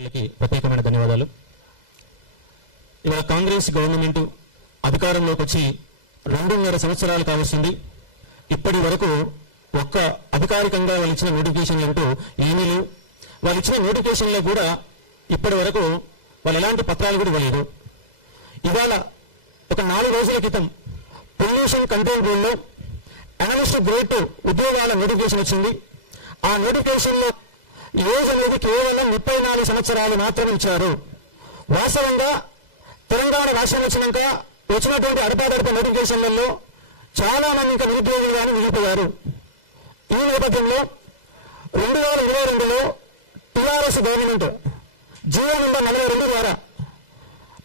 సోదరులకి ప్రత్యేకమైన ధన్యవాదాలు. ఇవాళ కాంగ్రెస్ గవర్నమెంట్ అధికారంలోకి వచ్చి 2.5 సంవత్సరాలు కావస్తుంది. ఇప్పటి వరకు ఒక్క అధికారికంగా వాళ్ళు ఇచ్చిన నోటిఫికేషన్లు అంటూ ఏమీ లేవు. వాళ్ళు ఇచ్చిన నోటిఫికేషన్లో కూడా ఇప్పటి వరకు వాళ్ళు ఎలాంటి పత్రాలు కూడా ఇవ్వలేదు. ఇవాళ ఒక 4 రోజుల క్రితం పొల్యూషన్ కంట్రోల్ బోర్డులో అనలిస్ట్ గ్రేడ్ ఉద్యోగాల నోటిఫికేషన్ వచ్చింది. ఆ నోటిఫికేషన్లో ఏజ్ అనేది కేవలం 34 సంవత్సరాలు మాత్రమే ఇచ్చారు. వాస్తవంగా తెలంగాణ రాష్ట్రం వచ్చినటువంటి అడపాదడప నోటిఫికేషన్లలో చాలా మంది ఇంకా నిరుద్యోగులుగానే మిగిలిపోయారు. ఈ నేపథ్యంలో 2022లో టీఆర్ఎస్ గవర్నమెంట్ జీవో నెంబర్ 42 ద్వారా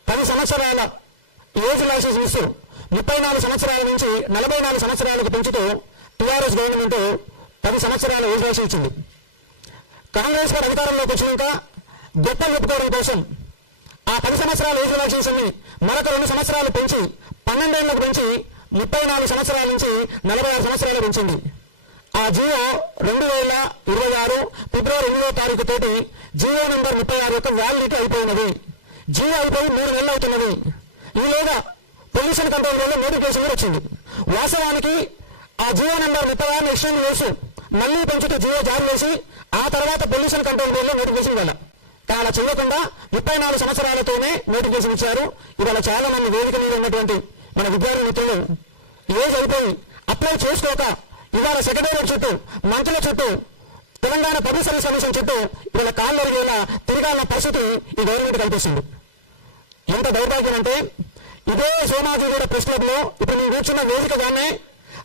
10 సంవత్సరాల ఏజ్ లైసెన్స్ ఇస్తూ 34 సంవత్సరాల నుంచి 44 సంవత్సరాలకు పెంచుతూ టీఆర్ఎస్ గవర్నమెంట్ 10 సంవత్సరాల ఏజ్ లైసెన్స్ ఇచ్చింది. కాంగ్రెస్ గారు అధికారంలోకి వచ్చినాక గొప్పలు చెప్పుకోవడం కోసం ఆ 10 సంవత్సరాల ఏజ్ లైసెన్స్ ని మరొక 2 సంవత్సరాలు పెంచి 12 ఏళ్లకు పెంచి 34 సంవత్సరాల నుంచి 46 సంవత్సరాలు పెంచింది. ఆ జీవో 2026 ఫిబ్రవరి 8వ తారీఖు తోటి జీవో నెంబర్ 36 యొక్క వ్యాలిడిటీ అయిపోయినది. జీవో అయిపోయి 3 నెలలు అవుతున్నది. ఈలోగా పొల్యూషన్ కంట్రోల్ బోర్డులో నోటిఫికేషన్ కూడా వచ్చింది. వాస్తవానికి ఆ జీవో నెంబర్ 36 ఎక్స్టెండ్ చేసి మళ్లీ పెంచుతూ జీవో జారీ చేసి ఆ తర్వాత పొల్యూషన్ కంట్రోల్ బోర్డులో నోటిఫికేషన్ ఇవ్వాలి. కానీ అలా చేయకుండా 34 సంవత్సరాలతోనే నోటిఫికేషన్ ఇచ్చారు. ఇవాళ చాలా మంది వేదిక మీద ఉన్నటువంటి మన విద్యార్థి మిత్రులు ఏజ్ అయిపోయి అప్లై చేసుకోక ఇవాళ సెక్రటేరియట్ చుట్టూ మంత్రుల చుట్టూ తెలంగాణ పబ్లిక్ సర్వీస్ కమిషన్ చుట్టూ ఇవాళ కాళ్ళు అరిగేలా తిరగాలన్న పరిస్థితి ఈ గవర్నమెంట్ కల్పిస్తుంది. ఎంత దౌర్భాగ్యం అంటే ఇదే సోమాజిగూడ ప్రెస్ క్లబ్ లో ఇప్పుడు మేము కూర్చున్న వేదికగానే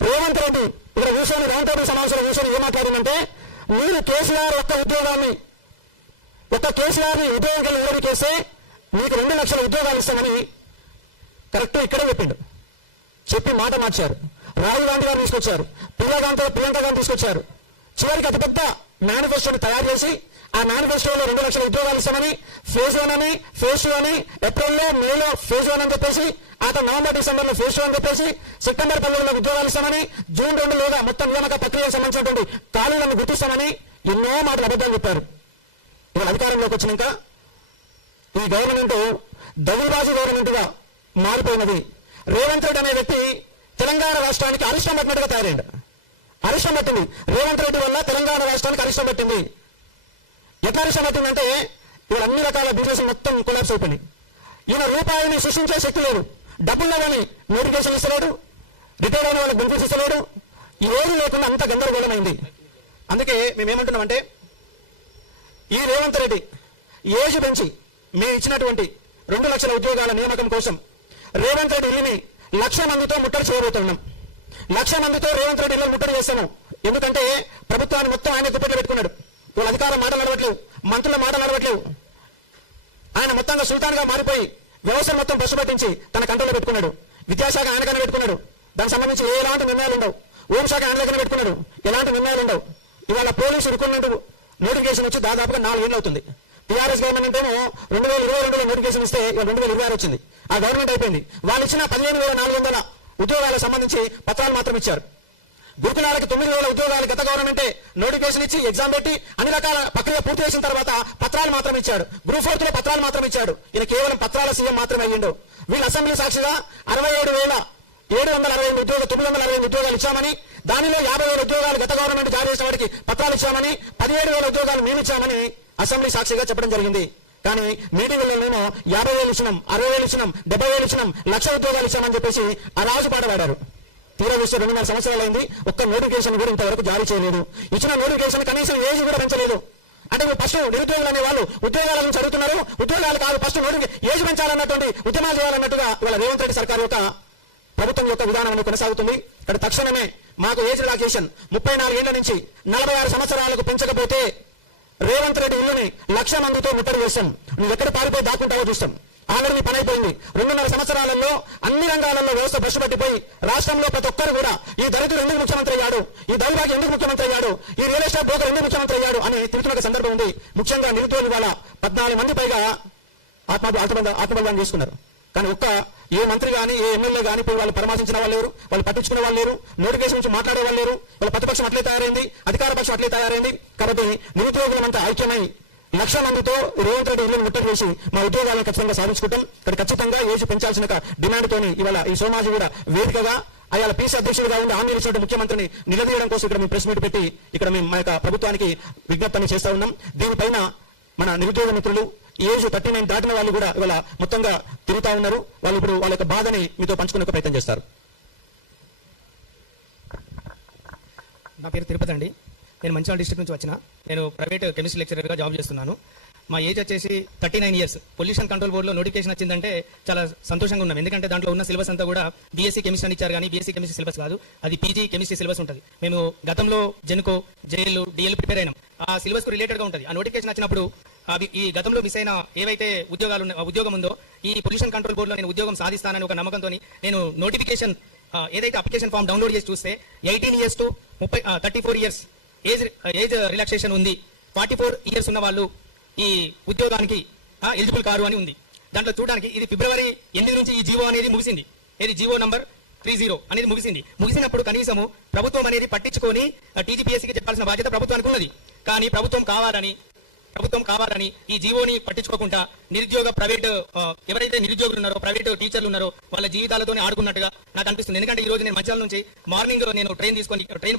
రేవంత్ రెడ్డి ఇక్కడ కూర్చొని రౌండ్ టేబుల్ సమావేశంలో కూర్చొని ఏం మాట్లాడిందంటే మీరు కేసీఆర్ ఒక్క కేసీఆర్ని ఉద్యోగం కలిగి ఎవరికేస్తే మీకు 2 లక్షల ఉద్యోగాలు ఇస్తామని కరెక్ట్ ఇక్కడే చెప్పిండు. చెప్పి మాట మార్చారు. రాహుల్ గాంధీ గారు తీసుకొచ్చారు, ప్రియాంక గాంధీ తీసుకొచ్చారు. చివరికి అతిపెద్ద మేనిఫెస్టోని తయారు చేసి ఆ మేనిఫెస్టోలో 2 లక్షల ఉద్యోగాలు ఇస్తామని ఫేజ్ 1 అని ఫేజ్ 2 అని ఏప్రిల్లో మేలో ఫేజ్ 1 అని చెప్పేసి ఆ నవంబర్ డిసెంబర్లో ఫేజ్ 2 అని చెప్పేసి సెప్టెంబర్ 15లో ఉద్యోగాలు ఇస్తామని జూన్ 2లోగా మొత్తం నియామక ప్రక్రియకు సంబంధించినటువంటి ఖాళీలను గుర్తిస్తామని ఎన్నో మాటలు అబద్ధాలు చెప్పారు. ఇవాళ అధికారంలోకి వచ్చినాక ఈ గవర్నమెంట్ దగులుబాజీ గవర్నమెంట్ గా మారిపోయినది. రేవంత్ రెడ్డి అనే వ్యక్తి తెలంగాణ రాష్ట్రానికి అరిష్టం పట్టినట్టుగా తయారైంది. అరిష్టం పట్టింది రేవంత్ రెడ్డి వల్ల తెలంగాణ రాష్ట్రానికి అరిష్టం పట్టింది. ఎట్లా అరిష్టం పట్టిందంటే ఇవాళ అన్ని రకాల బిజినెస్ మొత్తం కొలాప్స్ అయిపోయినాయి. ఈయన రూపాయిని సృష్టించే శక్తి లేదు. డబ్బుల్లో కానీ నోటిఫికేషన్ ఇస్తలేడు, రిటైర్ అయిన వాళ్ళకి బెనిఫిట్స్ ఇస్తలేడు. ఏది లేకుండా అంత గందరగోళమైంది. అందుకే మేమేమంటున్నామంటే ఈ రేవంత్ రెడ్డి ఏజ్ పెంచి మేము ఇచ్చినటువంటి 2 లక్షల ఉద్యోగాల నియామకం కోసం రేవంత్ రెడ్డి ఇల్లుని 1,00,000 మందితో ముట్టడి చేయబోతున్నాం. 1,00,000 మందితో రేవంత్ రెడ్డి ఇల్లు ముట్టడి చేస్తాము. ఎందుకంటే ప్రభుత్వాన్ని మొత్తం ఆయన దుప్పట్లో పెట్టుకున్నాడు. వాళ్ళ అధికారం మాట నడవట్లేవు, మంత్రుల మాట నడవట్లేవు. ఆయన మొత్తంగా సుల్తాన్గా మారిపోయి వ్యవస్థను మొత్తం బస్సు పట్టించి తన కంట్రోల్లో పెట్టుకున్నాడు. విద్యాశాఖ ఆయనకన్నా పెట్టుకున్నాడు. దానికి సంబంధించి ఎలాంటి నిర్ణయాలు ఉండవు. హోంశాఖ ఆయన దగ్గర పెట్టుకున్నాడు. ఎలాంటి నిర్ణయాలు ఉండవు. ఇవాళ పోలీసు రిక్రూట్మెంట్ నోటిఫికేషన్ వచ్చి దాదాపుగా 4 ఏళ్ళు అవుతుంది. టీఆర్ఎస్ గవర్నమెంట్ ఏమో 2022లో నోటిఫికేషన్ ఇస్తే 2026 వచ్చింది. ఆ గవర్నమెంట్ అయిపోయింది. వాళ్ళు ఇచ్చిన 15,400 ఉద్యోగాలకు సంబంధించి పత్రాలు మాత్రం ఇచ్చారు. గురుకులాలకి 9,000 ఉద్యోగాలు గత గవర్నమెంటే నోటిఫికేషన్ ఇచ్చి ఎగ్జామ్ పెట్టి అన్ని రకాల ప్రక్రియ పూర్తి చేసిన తర్వాత పత్రాలు మాత్రం ఇచ్చాడు. గ్రూప్ 4 లో పత్రాలు మాత్రం ఇచ్చాడు. ఈయన కేవలం పత్రాల సీఎం మాత్రమే అయ్యిండు. వీళ్ళు అసెంబ్లీ సాక్షిగా 67,765 ఉద్యోగాలు ఇచ్చామని, దానిలో 50,000 ఉద్యోగాలు గత గవర్నమెంట్ జారీ చేసిన వాడికి పత్రాలు ఇచ్చామని, 17,000 ఉద్యోగాలు మేము ఇచ్చామని అసెంబ్లీ సాక్షిగా చెప్పడం జరిగింది. కానీ మీటింగుల్లో మేము 50,000 ఇచ్చినాం, 60,000 ఇచ్చినాం, 70,000 ఇచ్చినాం, 1,00,000 ఉద్యోగాలు ఇచ్చామని చెప్పేసి ఆ రాజు పాట పాడారు. తీరా చూస్తే 2.5 సంవత్సరాలు అయింది. ఒక్క నోటిఫికేషన్ కూడా ఇంతవరకు జారీ చేయలేదు. ఇచ్చిన నోటిఫికేషన్ కనీసం ఏజ్ కూడా పెంచలేదు. అంటే ఫస్ట్ నిరుద్యోగులు అనే వాళ్ళు ఉద్యోగాల నుంచి అడుగుతున్నారు. ఉద్యోగాలు కాదు, ఫస్ట్ ఏజ్ పెంచాలన్నటువంటి ఉద్యమాలు చేయాలన్నట్టుగా ఇవాళ రేవంత్ రెడ్డి సర్కార్ యొక్క ప్రభుత్వం యొక్క విధానం కొనసాగుతుంది. ఇక్కడ తక్షణమే మాకు ఏజ్ రిలాక్సేషన్ 34 ఏళ్ల నుంచి 46 సంవత్సరాలకు పెంచకపోతే రేవంత్ రెడ్డి ఇల్లుని 1,00,000 మందితో ముట్టడి చేస్తాం. నువ్వు ఎక్కడ పారిపోయి దాక్కుంటావో చూస్తాం. ఆల్రెడీ నీ పని అయిపోయింది. 2.5 సంవత్సరాలలో అన్ని రంగాలలో వ్యవస్థ బస్సు పట్టిపోయి రాష్ట్రంలో ప్రతి ఒక్కరు కూడా ఈ దళితుడు ఎందుకు ముఖ్యమంత్రి అయ్యాడు, ఈ దౌర్భాగ్యం ఎందుకు ముఖ్యమంత్రి అయ్యాడు, ఈ రియల్ ఎస్టేట్ బ్రోకర్ ఎందుకు ముఖ్యమంత్రి అయ్యాడు అని తిరుగుతున్న సందర్భం ఉంది. ముఖ్యంగా నిరుద్యోగులు వాళ్ళ 14 మంది పైగా ఆత్మబలిదానం చేసుకున్నారు. కానీ ఒక్క ఏ మంత్రి కానీ ఏ ఎమ్మెల్యే కానీ పోయి వాళ్ళు పరామర్శించిన వాళ్ళు లేరు, వాళ్ళు పట్టించుకునే వాళ్ళు లేరు, నోటిఫికేషన్ నుంచి మాట్లాడే వాళ్ళు లేరు. వాళ్ళ ప్రతిపక్షం అట్లే తయారైంది, అధికార పక్షం అట్లే తయారైంది. కాబట్టి నిరుద్యోగులమంతా ఐక్యమై లక్ష మందితో రేవంత్ రెడ్డి ఇల్లు ముట్టడి చేసి మా ఉద్యోగాలను ఖచ్చితంగా సాధించుకుంటాం. ఇక్కడ ఖచ్చితంగా ఏజ్ పెంచాల్సిన డిమాండ్ తోని ఇవాళ ఈ సోమాజి కూడా వేదికగా అయాల పీసీ అధ్యక్షుడిగా ఉండి హామీ ఇచ్చినట్టు ముఖ్యమంత్రిని నిలదీయడం కోసం ఇక్కడ మేము ప్రెస్ మీట్ పెట్టి ఇక్కడ మేము మా యొక్క ప్రభుత్వానికి విజ్ఞప్తి చేస్తా ఉన్నాం. దీనిపైన మన నిరుద్యోగ మిత్రులు ఏజ్ 39 దాటిన వాళ్ళు కూడా ఇవాళ మొత్తంగా తిరుగుతా ఉన్నారు. వాళ్ళు ఇప్పుడు వాళ్ళ యొక్క బాధని మీతో పంచుకునే ప్రయత్నం చేస్తారు. నా పేరు తిరుపతి అండి. నేను మంచిర్యాల డిస్ట్రిక్ట్ నుంచి వచ్చిన. నేను ప్రైవేట్ కెమిస్ట్రీ లెక్చరర్గా జాబ్ చేస్తున్నాను. మా ఏజ్ వచ్చేసి 39 ఇయర్స్. పొల్యూషన్ కంట్రోల్ బోర్డులో నోటిఫికేషన్ వచ్చిందంటే చాలా సంతోషంగా ఉన్నాం. ఎందుకంటే దాంట్లో ఉన్న సిలబస్ అంతా కూడా బీఎస్సీ కెమిస్ట్రీ అని ఇచ్చారు, కానీ బీఎస్సీ కెమిస్ట్రీ సిలబస్ కాదు, అది పీజీ కెమిస్ట్రీ సిలబస్ ఉంటుంది. మేము గతంలో జెన్కో, జేఎల్, డిఎల్ ప్రిపేర్ అయినాం. ఆ సిలబస్కు రిలేటెడ్గా ఉంటుంది. ఆ నోటిఫికేషన్ వచ్చినప్పుడు అవి ఈ గతంలో మిస్ అయిన ఏవైతే ఉద్యోగం ఉందో ఈ పొల్యూషన్ కంట్రోల్ బోర్డులో నేను ఉద్యోగం సాధిస్తానని ఒక నమ్మకంతో నేను నోటిఫికేషన్ ఏదైతే అప్లికేషన్ ఫామ్ డౌన్లోడ్ చేసి చూస్తే 18 years to 34 years age relaxation ఉంది. 44 ఇయర్స్ ఉన్న వాళ్ళు ఈ ఉద్యోగానికి ఎలిజిబుల్ కారు అని ఉంది. దాంట్లో చూడడానికి ఇది ఫిబ్రవరి 8 నుంచి ఈ జీవో అనేది ముగిసింది. ఏది జీవో నంబర్ 30 అనేది ముగిసింది. ముగిసినప్పుడు కనీసము ప్రభుత్వం అనేది పట్టించుకొని టీజీపీఎస్సీకి చెప్పాల్సిన బాధ్యత ప్రభుత్వానికి ఉన్నది. కానీ ప్రభుత్వం కావాలని ఈ జీవోని పట్టించుకోకుండా నిరుద్యోగ ప్రైవేట్ ఎవరైతే నిరుద్యోగులు ఉన్నారో, ప్రైవేట్ టీచర్లు ఉన్నారో వాళ్ళ జీవితాలతోనే ఆడుకున్నట్టుగా నాకు అనిపిస్తుంది. ఎందుకంటే ఈ రోజు నేను మంచిర్యాల నుంచి మార్నింగ్ నేను ట్రైన్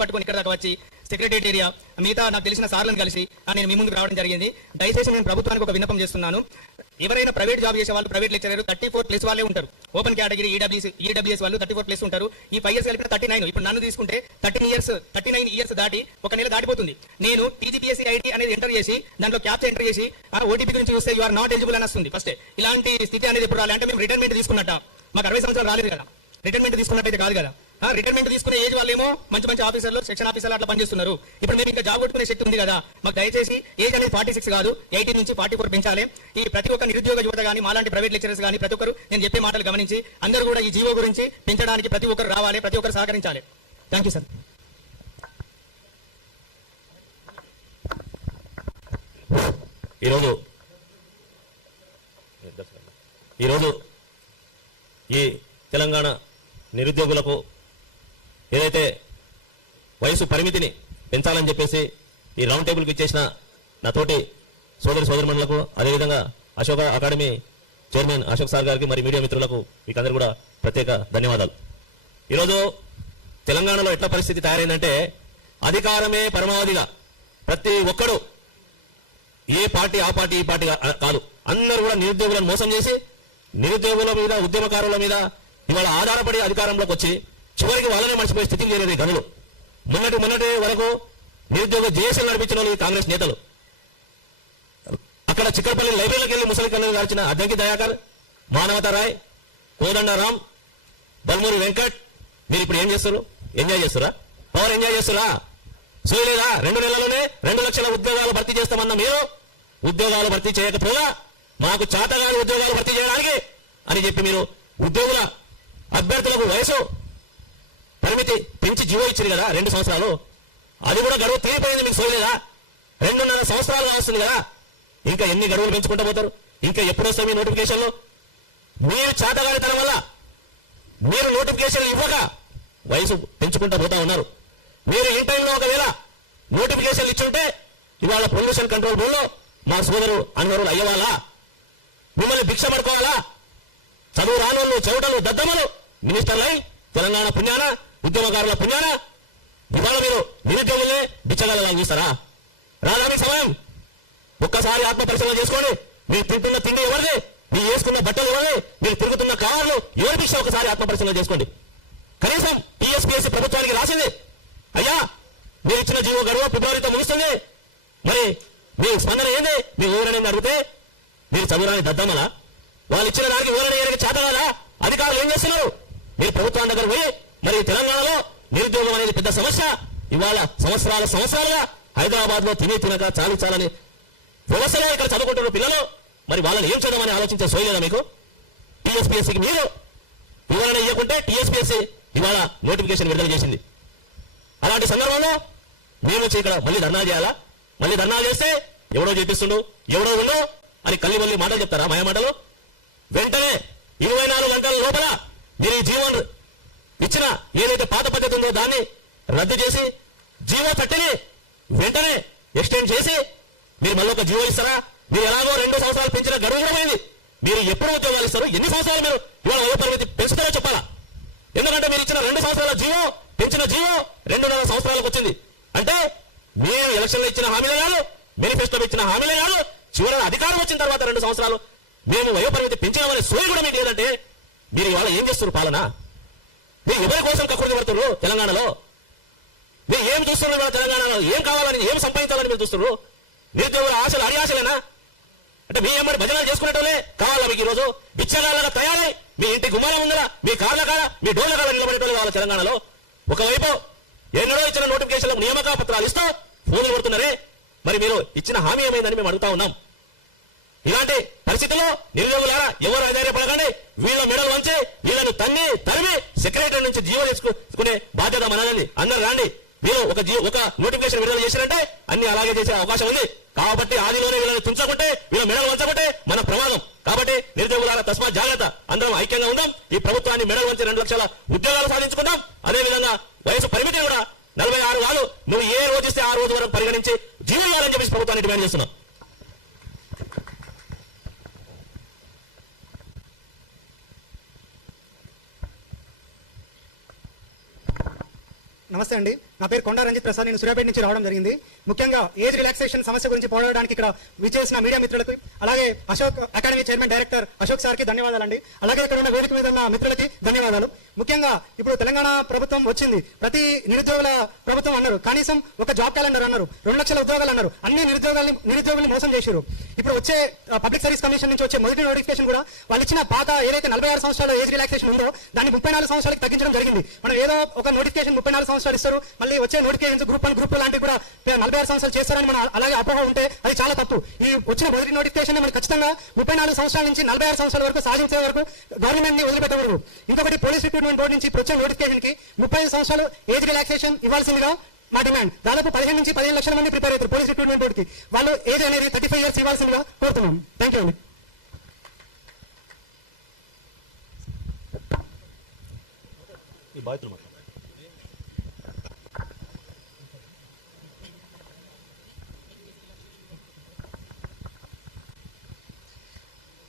పట్టుకొని ఇక్కడ దాకా వచ్చి సెక్రటరియట్ ఏరియా మిగతా నాకు తెలిసిన సార్లను కలిసి నేను మీ ముందుకు రావడం జరిగింది. దయచేసి నేను ప్రభుత్వానికి ఒక విన్నపం చేస్తున్నాను. ఎవరైనా ప్రైవేట్ జాబ్ చేసే వాళ్ళు, ప్రైవేట్ లెక్చరర్ 34+ వాళ్ళే ఉంటారు. ఓపెన్ కేటగిరీ ఈడబ్ల్యూఎస్ వాళ్ళు 34+ ఉంటారు. ఈ 5 ఇయర్స్ కలిపిన 39. ఇప్పుడు నన్ను తీసుకుంటే 39 ఇయర్స్ దాటి ఒక నెల దాటిపోతుంది. నేను టీజీపీఎస్సీ ఐడి అనేది ఎంటర్ చేసి దాంట్లో క్యాప్చర్ ఎంటర్ చేసి ఓటీపీ గురించి చూస్తే యు ఆర్ నాట్ ఎలిజిబుల్ అని వస్తుంది. ఫస్ట్ ఇలాంటి స్థితి అనేది ఎప్పుడు రాలి అంటే మేము రిటైర్మెంట్ తీసుకున్నట్ట. మాకు 60 సంవత్సరాలు రాలేదు కదా, రిటైర్మెంట్ తీసుకున్నట్టయితే కాదు కదా. రిటైర్మెంట్ తీసుకునే ఏజ్ వాళ్ళేమో మంచి ఆఫీసర్లు, సెక్షన్ ఆఫీసర్లు అట్లా పనిచేస్తున్నారు. ఇప్పుడు మేము ఇంకా జాబ్ కొట్టుకునే శక్తి ఉంది కదా. మాకు దయచేసి ఏజ్ అనేది 46 కాదు, 18 నుంచి 44 పెంచాలి. ఈ ప్రతి ఒక్క నిరుద్యోగ యువత కానీ, మాలాంటి ప్రైవేట్ లెక్చరర్స్ కానీ ప్రతి ఒక్కరు నేను చెప్పే మాటలు గమనించి అందరూ కూడా ఈ జీవో గురించి పెంచడానికి ప్రతి ఒక్కరు రావాలి, ప్రతి ఒక్కరు సహకరించాలి. Thank you sir. ఈరోజు ఈ తెలంగాణ నిరుద్యోగులకు ఏదైతే వయసు పరిమితిని పెంచాలని చెప్పేసి ఈ రౌండ్ టేబుల్కి ఇచ్చేసిన నా తోటి సోదరిమణులకు, అదేవిధంగా Ashoka academy chairman Ashok sir గారికి, మరి మీడియా మిత్రులకు మీకందరూ కూడా ప్రత్యేక ధన్యవాదాలు. ఈరోజు తెలంగాణలో ఎట్లా పరిస్థితి తయారైందంటే అధికారమే పరమావధిగా ప్రతి ఒక్కడు ఏ పార్టీ ఆ పార్టీ ఈ పార్టీ కాదు, అందరూ కూడా నిరుద్యోగులను మోసం చేసి నిరుద్యోగుల మీద, ఉద్యమకారుల మీద ఇవాళ ఆధారపడి అధికారంలోకి వచ్చి చివరికి వాళ్ళనే మర్చిపోయే స్థితికి చేరేది గనులు. మొన్నటి వరకు నిరుద్యోగ జేఏసీలు నడిపించిన వాళ్ళు కాంగ్రెస్ నేతలు. అక్కడ చిక్కడపల్లి లైబ్రరీలోకి వెళ్ళి ముసలి కళ్ళు గార్చిన అద్దంకి దయాకర్, మానవతారాయ్, కోదండరాం, బల్మూరి వెంకట్, మీరు ఇప్పుడు ఏం చేస్తారు? ఎంజాయ్ చేస్తారా? పవర్ ఎంజాయ్ చేస్తారా? చూడలేదా? 2 నెలల్లోనే 2 లక్షల ఉద్యోగాలు భర్తీ చేస్తామన్న మీరు ఉద్యోగాలు భర్తీ చేయకపోగా మాకు చాతగాని ఉద్యోగాలు భర్తీ చేయడానికి అని చెప్పి మీరు ఉద్యోగుల అభ్యర్థులకు వయసు పరిమితి పెంచి జీవో ఇచ్చింది కదా 2 సంవత్సరాలు. అది కూడా గడువు తీరిపోయింది. మీకు చూడలేదా? 2.5 సంవత్సరాలుగా వస్తుంది కదా. ఇంకా ఎన్ని గడువులు పెంచుకుంటూ పోతారు? ఇంకా ఎప్పుడు వస్తాయి మీ నోటిఫికేషన్లు? మీరు చాతగానితనం వల్ల మీరు నోటిఫికేషన్లు ఇవ్వక వయసు పెంచుకుంటూ పోతా ఉన్నారు. మీరు ఈ టైంలో ఒకవేళ నోటిఫికేషన్లు ఇచ్చుంటే ఇవాళ పొల్యూషన్ కంట్రోల్ బోర్డులో మా సోదరు అన్వరులు అయ్యేవాళ్ళ? మిమ్మల్ని భిక్ష పడుకోవాలా? చదువు రానోళ్ళు, చెవుటలు, దద్దమ్మలు మినిస్టర్లై తెలంగాణ పుణ్యాన, ఉద్యమకారుల పుణ్యాన ఇవాళ మీరు నిరుద్యోగులే బిచ్చగాళ్ళ చూస్తారా? రాదా మీ సమయం? ఒక్కసారి ఆత్మ పరిశీలన చేసుకోండి. మీరు తింటున్న తిండి ఎవరిది? మీరు వేసుకున్న బట్టలు ఎవరిది? మీరు తిరుగుతున్న కార్లు ఎవరి భిక్ష? ఒకసారి ఆత్మ పరిశీలన చేసుకోండి. కనీసం టీఎస్పీఎస్సీ ప్రభుత్వానికి రాసింది, అయ్యా మీరు ఇచ్చిన జీవో గడువు ఫిబ్రవరితో ముగుస్తుంది, మరి మీ స్పందన ఏంది? మీ ఊరని అడిగితే మీరు చదువురాని దద్దమ్మలా? వాళ్ళు ఇచ్చిన దానికి ఊరని చేతగాలా? అధికారులు ఏం చేస్తున్నారు? మీరు ప్రభుత్వం దగ్గర పోయి మరి తెలంగాణలో నిరుద్యోగం అనేది పెద్ద సమస్య. ఇవాళ సంవత్సరాలుగా హైదరాబాద్ లో తినక చాలని వ్యవస్థలో ఇక్కడ చదువుకుంటున్న పిల్లలు, మరి వాళ్ళని ఏం చదవమని ఆలోచించే సోయలేదా మీకు? టీఎస్పీఎస్సీకి మీరు వివరణ ఇవ్వకుంటే టీఎస్పీఎస్సీ ఇవాళ నోటిఫికేషన్ విడుదల చేసింది. అలాంటి సందర్భంలో మేము ఇక్కడ మళ్ళీ ధర్నా చేయాలా? మళ్ళీ ధర్నా చేస్తే ఎవడో చేపిస్తుండు, ఎవడో ఉండు అని కల్లి మాటలు చెప్తారా? మాయ మాటలు. వెంటనే 24 గంటల లోపల మీరు ఈ జీవన్ ఇచ్చిన ఏదైతే పాత పద్ధతి ఉందో దాన్ని రద్దు చేసి జీవో పట్టిని వెంటనే ఎక్స్టెండ్ చేసి మీరు మళ్ళీ ఒక జీవో ఇస్తారా? మీరు ఎలాగో 2 సంవత్సరాలు పెంచిన గడువు కూడా పోయింది. మీరు ఎప్పుడు ఉద్యోగాలు ఇస్తారు? ఎన్ని సంవత్సరాలు మీరు ఇవాళ వయోపరిమితి పెంచుతారో చెప్పాలా? ఎందుకంటే మీరు ఇచ్చిన 2 సంవత్సరాల జీవో, పెంచిన జీవో 2.5 సంవత్సరాలకు వచ్చింది. అంటే మీరు ఎలక్షన్లో ఇచ్చిన హామీలే కాదు, మేనిఫెస్టోలో ఇచ్చిన హామీలే కాదు, చివరి అధికారం వచ్చిన తర్వాత 2 సంవత్సరాలు మేము వయోపరిమితి పెంచినామనే సోయి కూడా మీకు లేదంటే మీరు ఇవాళ ఏం చేస్తున్నారు? పాలన మీరు ఎవరి కోసం కక్కుర్తి పడుతున్నారు? తెలంగాణలో మీరు ఏం చూస్తున్నారు? తెలంగాణలో ఏం కావాలని, ఏం సంపాదించాలని మీరు చూస్తున్నారు? నిరుద్యోగుల ఆశలు అడి ఆశలేనా? అంటే మీ ఎమ్మడి భజనలు చేసుకునేటోళ్ళే కావాలా మీకు? ఈరోజు బిచ్చగాళ్ళగా తయారై మీ ఇంటి గుమ్మాల ముందర, మీ కార్ల కాడ, మీ డోర్ల కాడ నిలబడేటోళ్ళు కావాలి తెలంగాణలో. ఒకవైపు ఎన్నడో ఇచ్చిన నోటిఫికేషన్లకు నియామక పత్రాలు ఇస్తూ ఫోన్లు కొడుతున్నారే, మరి మీరు ఇచ్చిన హామీ ఏమైందని మేము అడుగుతా ఉన్నాం. ఇలాంటి పరిస్థితుల్లో నిరుద్యోగులారా ఎవరు ఆధారపడకండి. వీళ్ళ మెడలు వంచి వీళ్ళను తరిమి సెక్రటరీ నుంచి జీవో తీసుకునే బాధ్యత మనది. అందరూ రాండి. మీరు ఒక నోటిఫికేషన్ విడుదల చేసినట్టే అన్ని అలాగే చేసే అవకాశం ఉంది. కాబట్టి ఆదిలోనే వీళ్ళని తుంచకుంటే, వీళ్ళ మెడలు వంచకుంటే మన ప్రమాదం. కాబట్టి నిరుద్యోగులారా తస్మాత్ జాగ్రత్త. అందరం ఐక్యంగా ఉందాం. ఈ ప్రభుత్వాన్ని మెడలు వంచి 2 లక్షల ఉద్యోగాలు సాధించుకుందాం. అదేవిధంగా వయసు పరిమితి కూడా 46 కాదు, నువ్వు ఏ రోజు ఇస్తే ఆ రోజు వరకు పరిగణించి జీవో ఇవ్వాలని చెప్పేసి ప్రభుత్వాన్ని డిమాండ్ చేస్తున్నాం. నమస్తే అండి, నా పేరు కొండా రంజిత్ ప్రసాద్. నేను సూర్యాపేట నుంచి రావడం జరిగింది. ముఖ్యంగా ఏజ్ రిలాక్సేషన్ సమస్య గురించి పోరాడడానికి ఇక్కడ విచ్చేసిన మీడియా మిత్రులకు, అలాగే Ashok academy chairman director Ashok సార్కి ధన్యవాదాలండి. అలాగే ఇక్కడ ఉన్న వేదిక మీద ఉన్న మిత్రులకి ధన్యవాదాలు. ముఖ్యంగా ఇప్పుడు తెలంగాణ ప్రభుత్వం వచ్చింది, ప్రతి నిరుద్యోగుల ప్రభుత్వం అన్నారు, కనీసం ఒక జాబ్ క్యాలెండర్ అన్నారు, 2 లక్షల ఉద్యోగాలు అన్నారు, అన్ని నిరుద్యోగుల్ని మోసం చేశారు. ఇప్పుడు వచ్చే పబ్లిక్ సర్వీస్ కమిషన్ నుంచి వచ్చే మొదటి నోటిఫికేషన్ కూడా వాళ్ళు ఇచ్చిన పాత ఏదైతే 46 సంవత్సరాల ఏజ్ రిలాక్సేషన్ ఉందో దాన్ని 34 సంవత్సరాలకు తగ్గించడం జరిగింది. మనం ఏదో ఒక నోటిఫికేషన్ 34 సంవత్సరాలు ఇస్తారు, మళ్ళీ వచ్చే నోటిఫికేషన్స్ గ్రూప్ 1 గ్రూప్ 2 లాంటివి కూడా 46 సంవత్సరాలు చేస్తారని మనం అలాగే అపోహ ఉంటే అది చాలా తప్పు. ఈ వచ్చిన మొదటి నోటిఫికేషన్ మనకి ఖచ్చితంగా 34 సంవత్సరాల నుంచి 46 సంవత్సరాల వరకు సాధించే వరకు గవర్నమెంట్ ని వదిలిపెట్టకూడదు. ఇంకొకటి పోలీస్ రిక్రూట్మెంట్ బోర్డు నుంచి వచ్చే నోటిఫికేషన్ కి 35 సంవత్సరాలు ఏజ్ రిలాక్సేషన్ ఇవ్వాల్సిందిగా మా డిమాండ్. దాదాపు 15 నుంచి 15 లక్షల మంది ప్రిపేర్ అవుతారు పోలీస్ రిక్రూట్మెంట్ బోర్డుకి. వాళ్ళు ఏజ్ అనేది 35 ఇయర్స్ ఇవ్వాల్సిందిగా కోరుతున్నాం. థ్యాంక్ యూ అండి.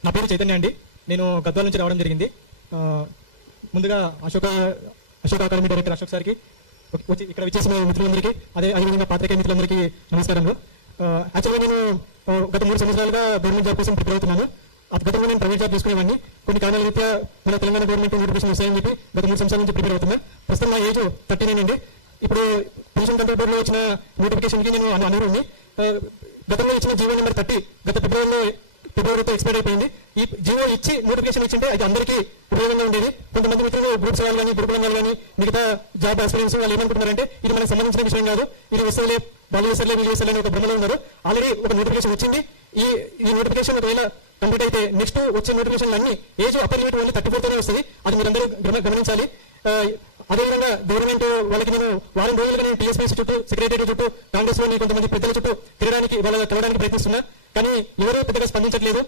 నా పేరు చైతన్య అండి. నేను గద్వాల నుంచి రావడం జరిగింది. ముందుగా అశోక్ అకాడమీ డైరెక్టర్ అశోక్ సార్కి, వచ్చి ఇక్కడ విచ్చేసిన మిత్రులందరికీ, అదేవిధంగా పాత్రికేయ మిత్రులందరికీ నమస్కారంలో. యాక్చువల్గా నేను గత 3 సంవత్సరాలుగా గవర్నమెంట్ జాబ్ కోసం ప్రిపేర్ అవుతున్నాను. గతంలో నేను ప్రైవేట్ జాబ్ చేసుకునేవాడిని. కొన్ని కారణాల రీత్యా మన తెలంగాణ గవర్నమెంట్ నోటిఫికేషన్ వస్తాయని చెప్పి గత 3 సంవత్సరాల నుంచి ప్రిపేర్ అవుతున్నా. ప్రస్తుతం నా ఏజ్ 39 అండి. ఇప్పుడు పొల్యూషన్ కంట్రోల్ బోర్డులో వచ్చిన నోటిఫికేషన్కి నేను అనర్హుడిని. గతంలో ఇచ్చిన జీవో నెంబర్ 30 గత ఫిబ్రవరితో ఎక్స్పైర్ అయిపోయింది. ఈ జీవో ఇచ్చి నోటిఫికేషన్ ఇచ్చింటే అది అందరికీ ఉపయోగంగా ఉండేది. కొంతమంది మిత్రులు గ్రూప్స్ వాళ్ళు కానీ, గురుకులం వాళ్ళు కానీ, మిగతా జాబ్ ఆస్పిరెంట్స్ వాళ్ళు ఏమనుకుంటున్నారంటే ఇది మనకు సంబంధించిన విషయం కాదు, ఇది వస్తేలే వాళ్ళు చేస్తారులే వీళ్ళు చేస్తారని ఒక భ్రమలో ఉన్నారు. ఆల్రెడీ ఒక నోటిఫికేషన్ వచ్చింది. ఈ నోటిఫికేషన్ ఒకవేళ కంప్లీట్ అయితే నెక్స్ట్ వచ్చే నోటిఫికేషన్లు అన్ని ఏజ్ అప్పర్ లిమిట్ ఓన్లీ 34తోనే వస్తుంది. అది మీరందరూ గమనించాలి. అదేవిధంగా గవర్నమెంట్ వాళ్ళకి నేను వారం రోజులుగా నేను టీఎస్పీసీ చుట్టూ, సెక్రటరీ చుట్టూ, కాంగ్రెస్ లోని కొంతమంది పెద్దల చుట్టూ తిరగడానికి, వాళ్ళ కలవడానికి ప్రయత్నిస్తున్నా, కానీ ఎవరూ పెద్దగా స్పందించట్లేదు.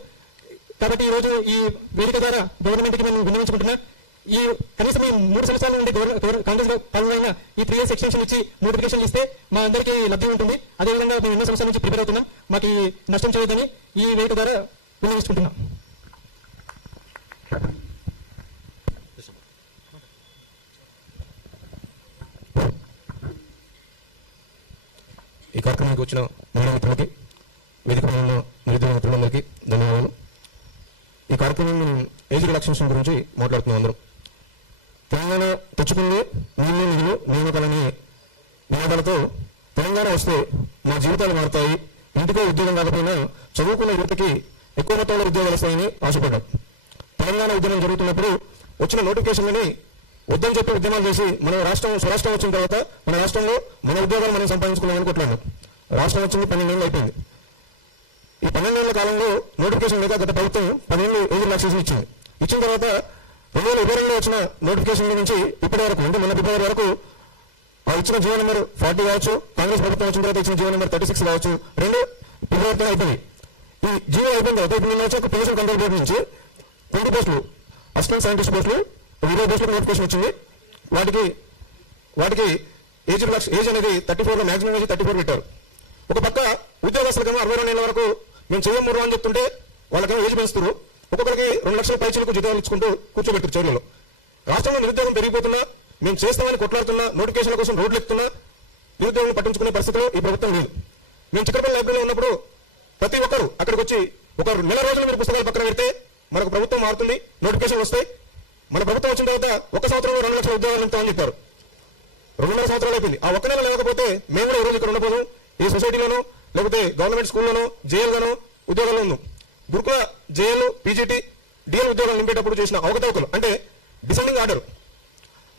కాబట్టి ఈ రోజు ఈ వేదిక ద్వారా గవర్నమెంట్ కి నేను విన్నవించుకుంటున్నా, ఈ కనీసం ఈ 3 సంవత్సరాల నుండి కాంగ్రెస్ పాలన ఈ 3 ఇయర్స్ ఎక్స్టెన్షన్ ఇచ్చి నోటిఫికేషన్ ఇస్తే మా అందరికీ లబ్ధి ఉంటుంది. అదేవిధంగా మేము ఎన్నో సంవత్సరాల నుంచి ప్రిపేర్ అవుతున్నాం, మాకు ఈ నష్టం చేయొద్దని ఈ వేదిక ద్వారా విన్నవించుకుంటున్నాం. ఈ కార్యక్రమానికి వచ్చిన మహిళా మిత్రులకి, వేదిక ఉన్న నిరుద్యోగ మిత్రులందరికీ ధన్యవాదాలు. ఈ కార్యక్రమం ఏజ్ రిలాక్సేషన్ గురించి మాట్లాడుతున్నాం. అందరం తెలంగాణ తెచ్చుకుంది నీళ్ళు నిధులు నియామకాలని నినాదాలతో తెలంగాణ వస్తే మా జీవితాలు మారుతాయి, ఇంటికో ఉద్యోగం కాకపోయినా చదువుకున్న యువతకి ఎక్కువ మొత్తంలో ఉద్యోగాలు వస్తాయని ఆశపడ్డాం. తెలంగాణ ఉద్యమం జరుగుతున్నప్పుడు వచ్చిన నోటిఫికేషన్లని వద్దని చెప్పి ఉద్యమాలు చేసి మన రాష్ట్రం స్వరాష్ట్రం వచ్చిన తర్వాత మన రాష్ట్రంలో మన ఉద్యోగాలు మనం సంపాదించుకున్నామని కొట్లాడు. రాష్ట్రం వచ్చింది 12 ఏళ్ళు అయిపోయింది. ఈ 12 ఏళ్ల కాలంలో నోటిఫికేషన్ లేక గత ప్రభుత్వం 10 ఏళ్ళు ఏజ్ రిలాక్సేషన్ ఇచ్చింది. ఇచ్చిన తర్వాత 2022లో వచ్చిన నోటిఫికేషన్ నుంచి ఇప్పటి వరకు, అంటే మన ఫిబ్రవరి వరకు ఇచ్చిన జీవో నెంబర్ 40 కావచ్చు, కాంగ్రెస్ ప్రభుత్వం వచ్చిన తర్వాత ఇచ్చిన జీవో నెంబర్ 36 కావచ్చు, 2 ఫిబ్రవరితో అయిపోయింది. ఈ జీవో అయిపోయిన తర్వాత ఇప్పుడు నిన్న వచ్చి ఒక పొల్యూషన్ కంట్రోల్ బోర్డు నుంచి 20 పోస్టులు, అసిస్టెంట్ సైంటిస్ట్ పోస్టులు 20 పోస్టులకు నోటిఫికేషన్ వచ్చింది. వాటికి ఏజ్ అనేది 34లో మ్యాక్సిమం ఏజ్ 34 పెట్టారు. ఒక పక్క ఉద్యోగస్తులకేమో 62 ఏళ్ళ వరకు మేము చేయమూరు అని చెప్తుంటే వాళ్ళకేమో ఏజ్ పెంచుతారు. ఒక్కొక్కరికి 2 లక్షల పైచలకు జీతాలు ఇచ్చుకుంటూ కూర్చోబెట్టారు చైర్లలో. రాష్ట్రంలో నిరుద్యోగం పెరిగిపోతున్నా, మేము చేస్తామని కొట్లాడుతున్నా, నోటిఫికేషన్ల కోసం రోడ్లు ఎక్కుతున్నా నిరుద్యోగం పట్టించుకునే పరిస్థితిలో ఈ ప్రభుత్వం లేదు. మేము చిక్కడపల్లి లైబ్రరీలో ఉన్నప్పుడు ప్రతి ఒక్కరు అక్కడికి వచ్చి ఒక నెల రోజులు మీరు పుస్తకాలు పక్కన పెడితే మనకు ప్రభుత్వం మారుతుంది, నోటిఫికేషన్లు వస్తాయి. మన ప్రభుత్వం వచ్చిన తర్వాత ఒక సంవత్సరంలో 2 లక్షల ఉద్యోగాలు నింపుతామని చెప్పారు. 2.5 సంవత్సరాలు అయిపోయింది. ఆ ఒక్క నెల లేకపోతే మేము కూడా ఈ రోజు ఇక్కడ ఉండబోదు. ఈ సొసైటీలోనో లేకపోతే గవర్నమెంట్ స్కూల్లోనో జేఎల్గానో ఉద్యోగాల్లో ఉన్నాం. గురుకుల జేఎల్ పీజీటీ డిఎల్ ఉద్యోగాలు నింపేటప్పుడు చేసిన అవకతవకలు అంటే డిసెండింగ్ ఆర్డర్,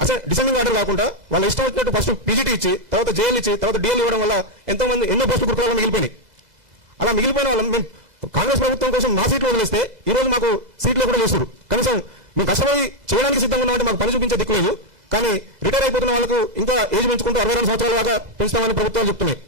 అసలు డిసెండింగ్ ఆర్డర్ కాకుండా వాళ్ళ ఇష్టం వచ్చినట్టు ఫస్ట్ పీజీటీ ఇచ్చి తర్వాత జేఎల్ ఇచ్చి తర్వాత డిఎల్ ఇవ్వడం వల్ల ఎన్నో పోస్టులు గురుకులలో మిగిలిపోయినాయి. అలా మిగిలిపోయిన వాళ్ళని మేము కాంగ్రెస్ ప్రభుత్వం కోసం మా సీట్లు వదిలేస్తే ఈ రోజు మాకు సీట్లు కూడా చేస్తారు. కనీసం మేము కష్టపడి చేయడానికి సిద్ధంగా ఉన్నామంటే మాకు పని చూపించే దిక్కు లేదు. కానీ రిటైర్ అయిపోతున్న వాళ్ళకు ఇంకా ఏజ్ పెంచుకుంటూ 62 సంవత్సరాల దాకా పెంచుతామని ప్రభుత్వాలు చెప్తున్నాయి.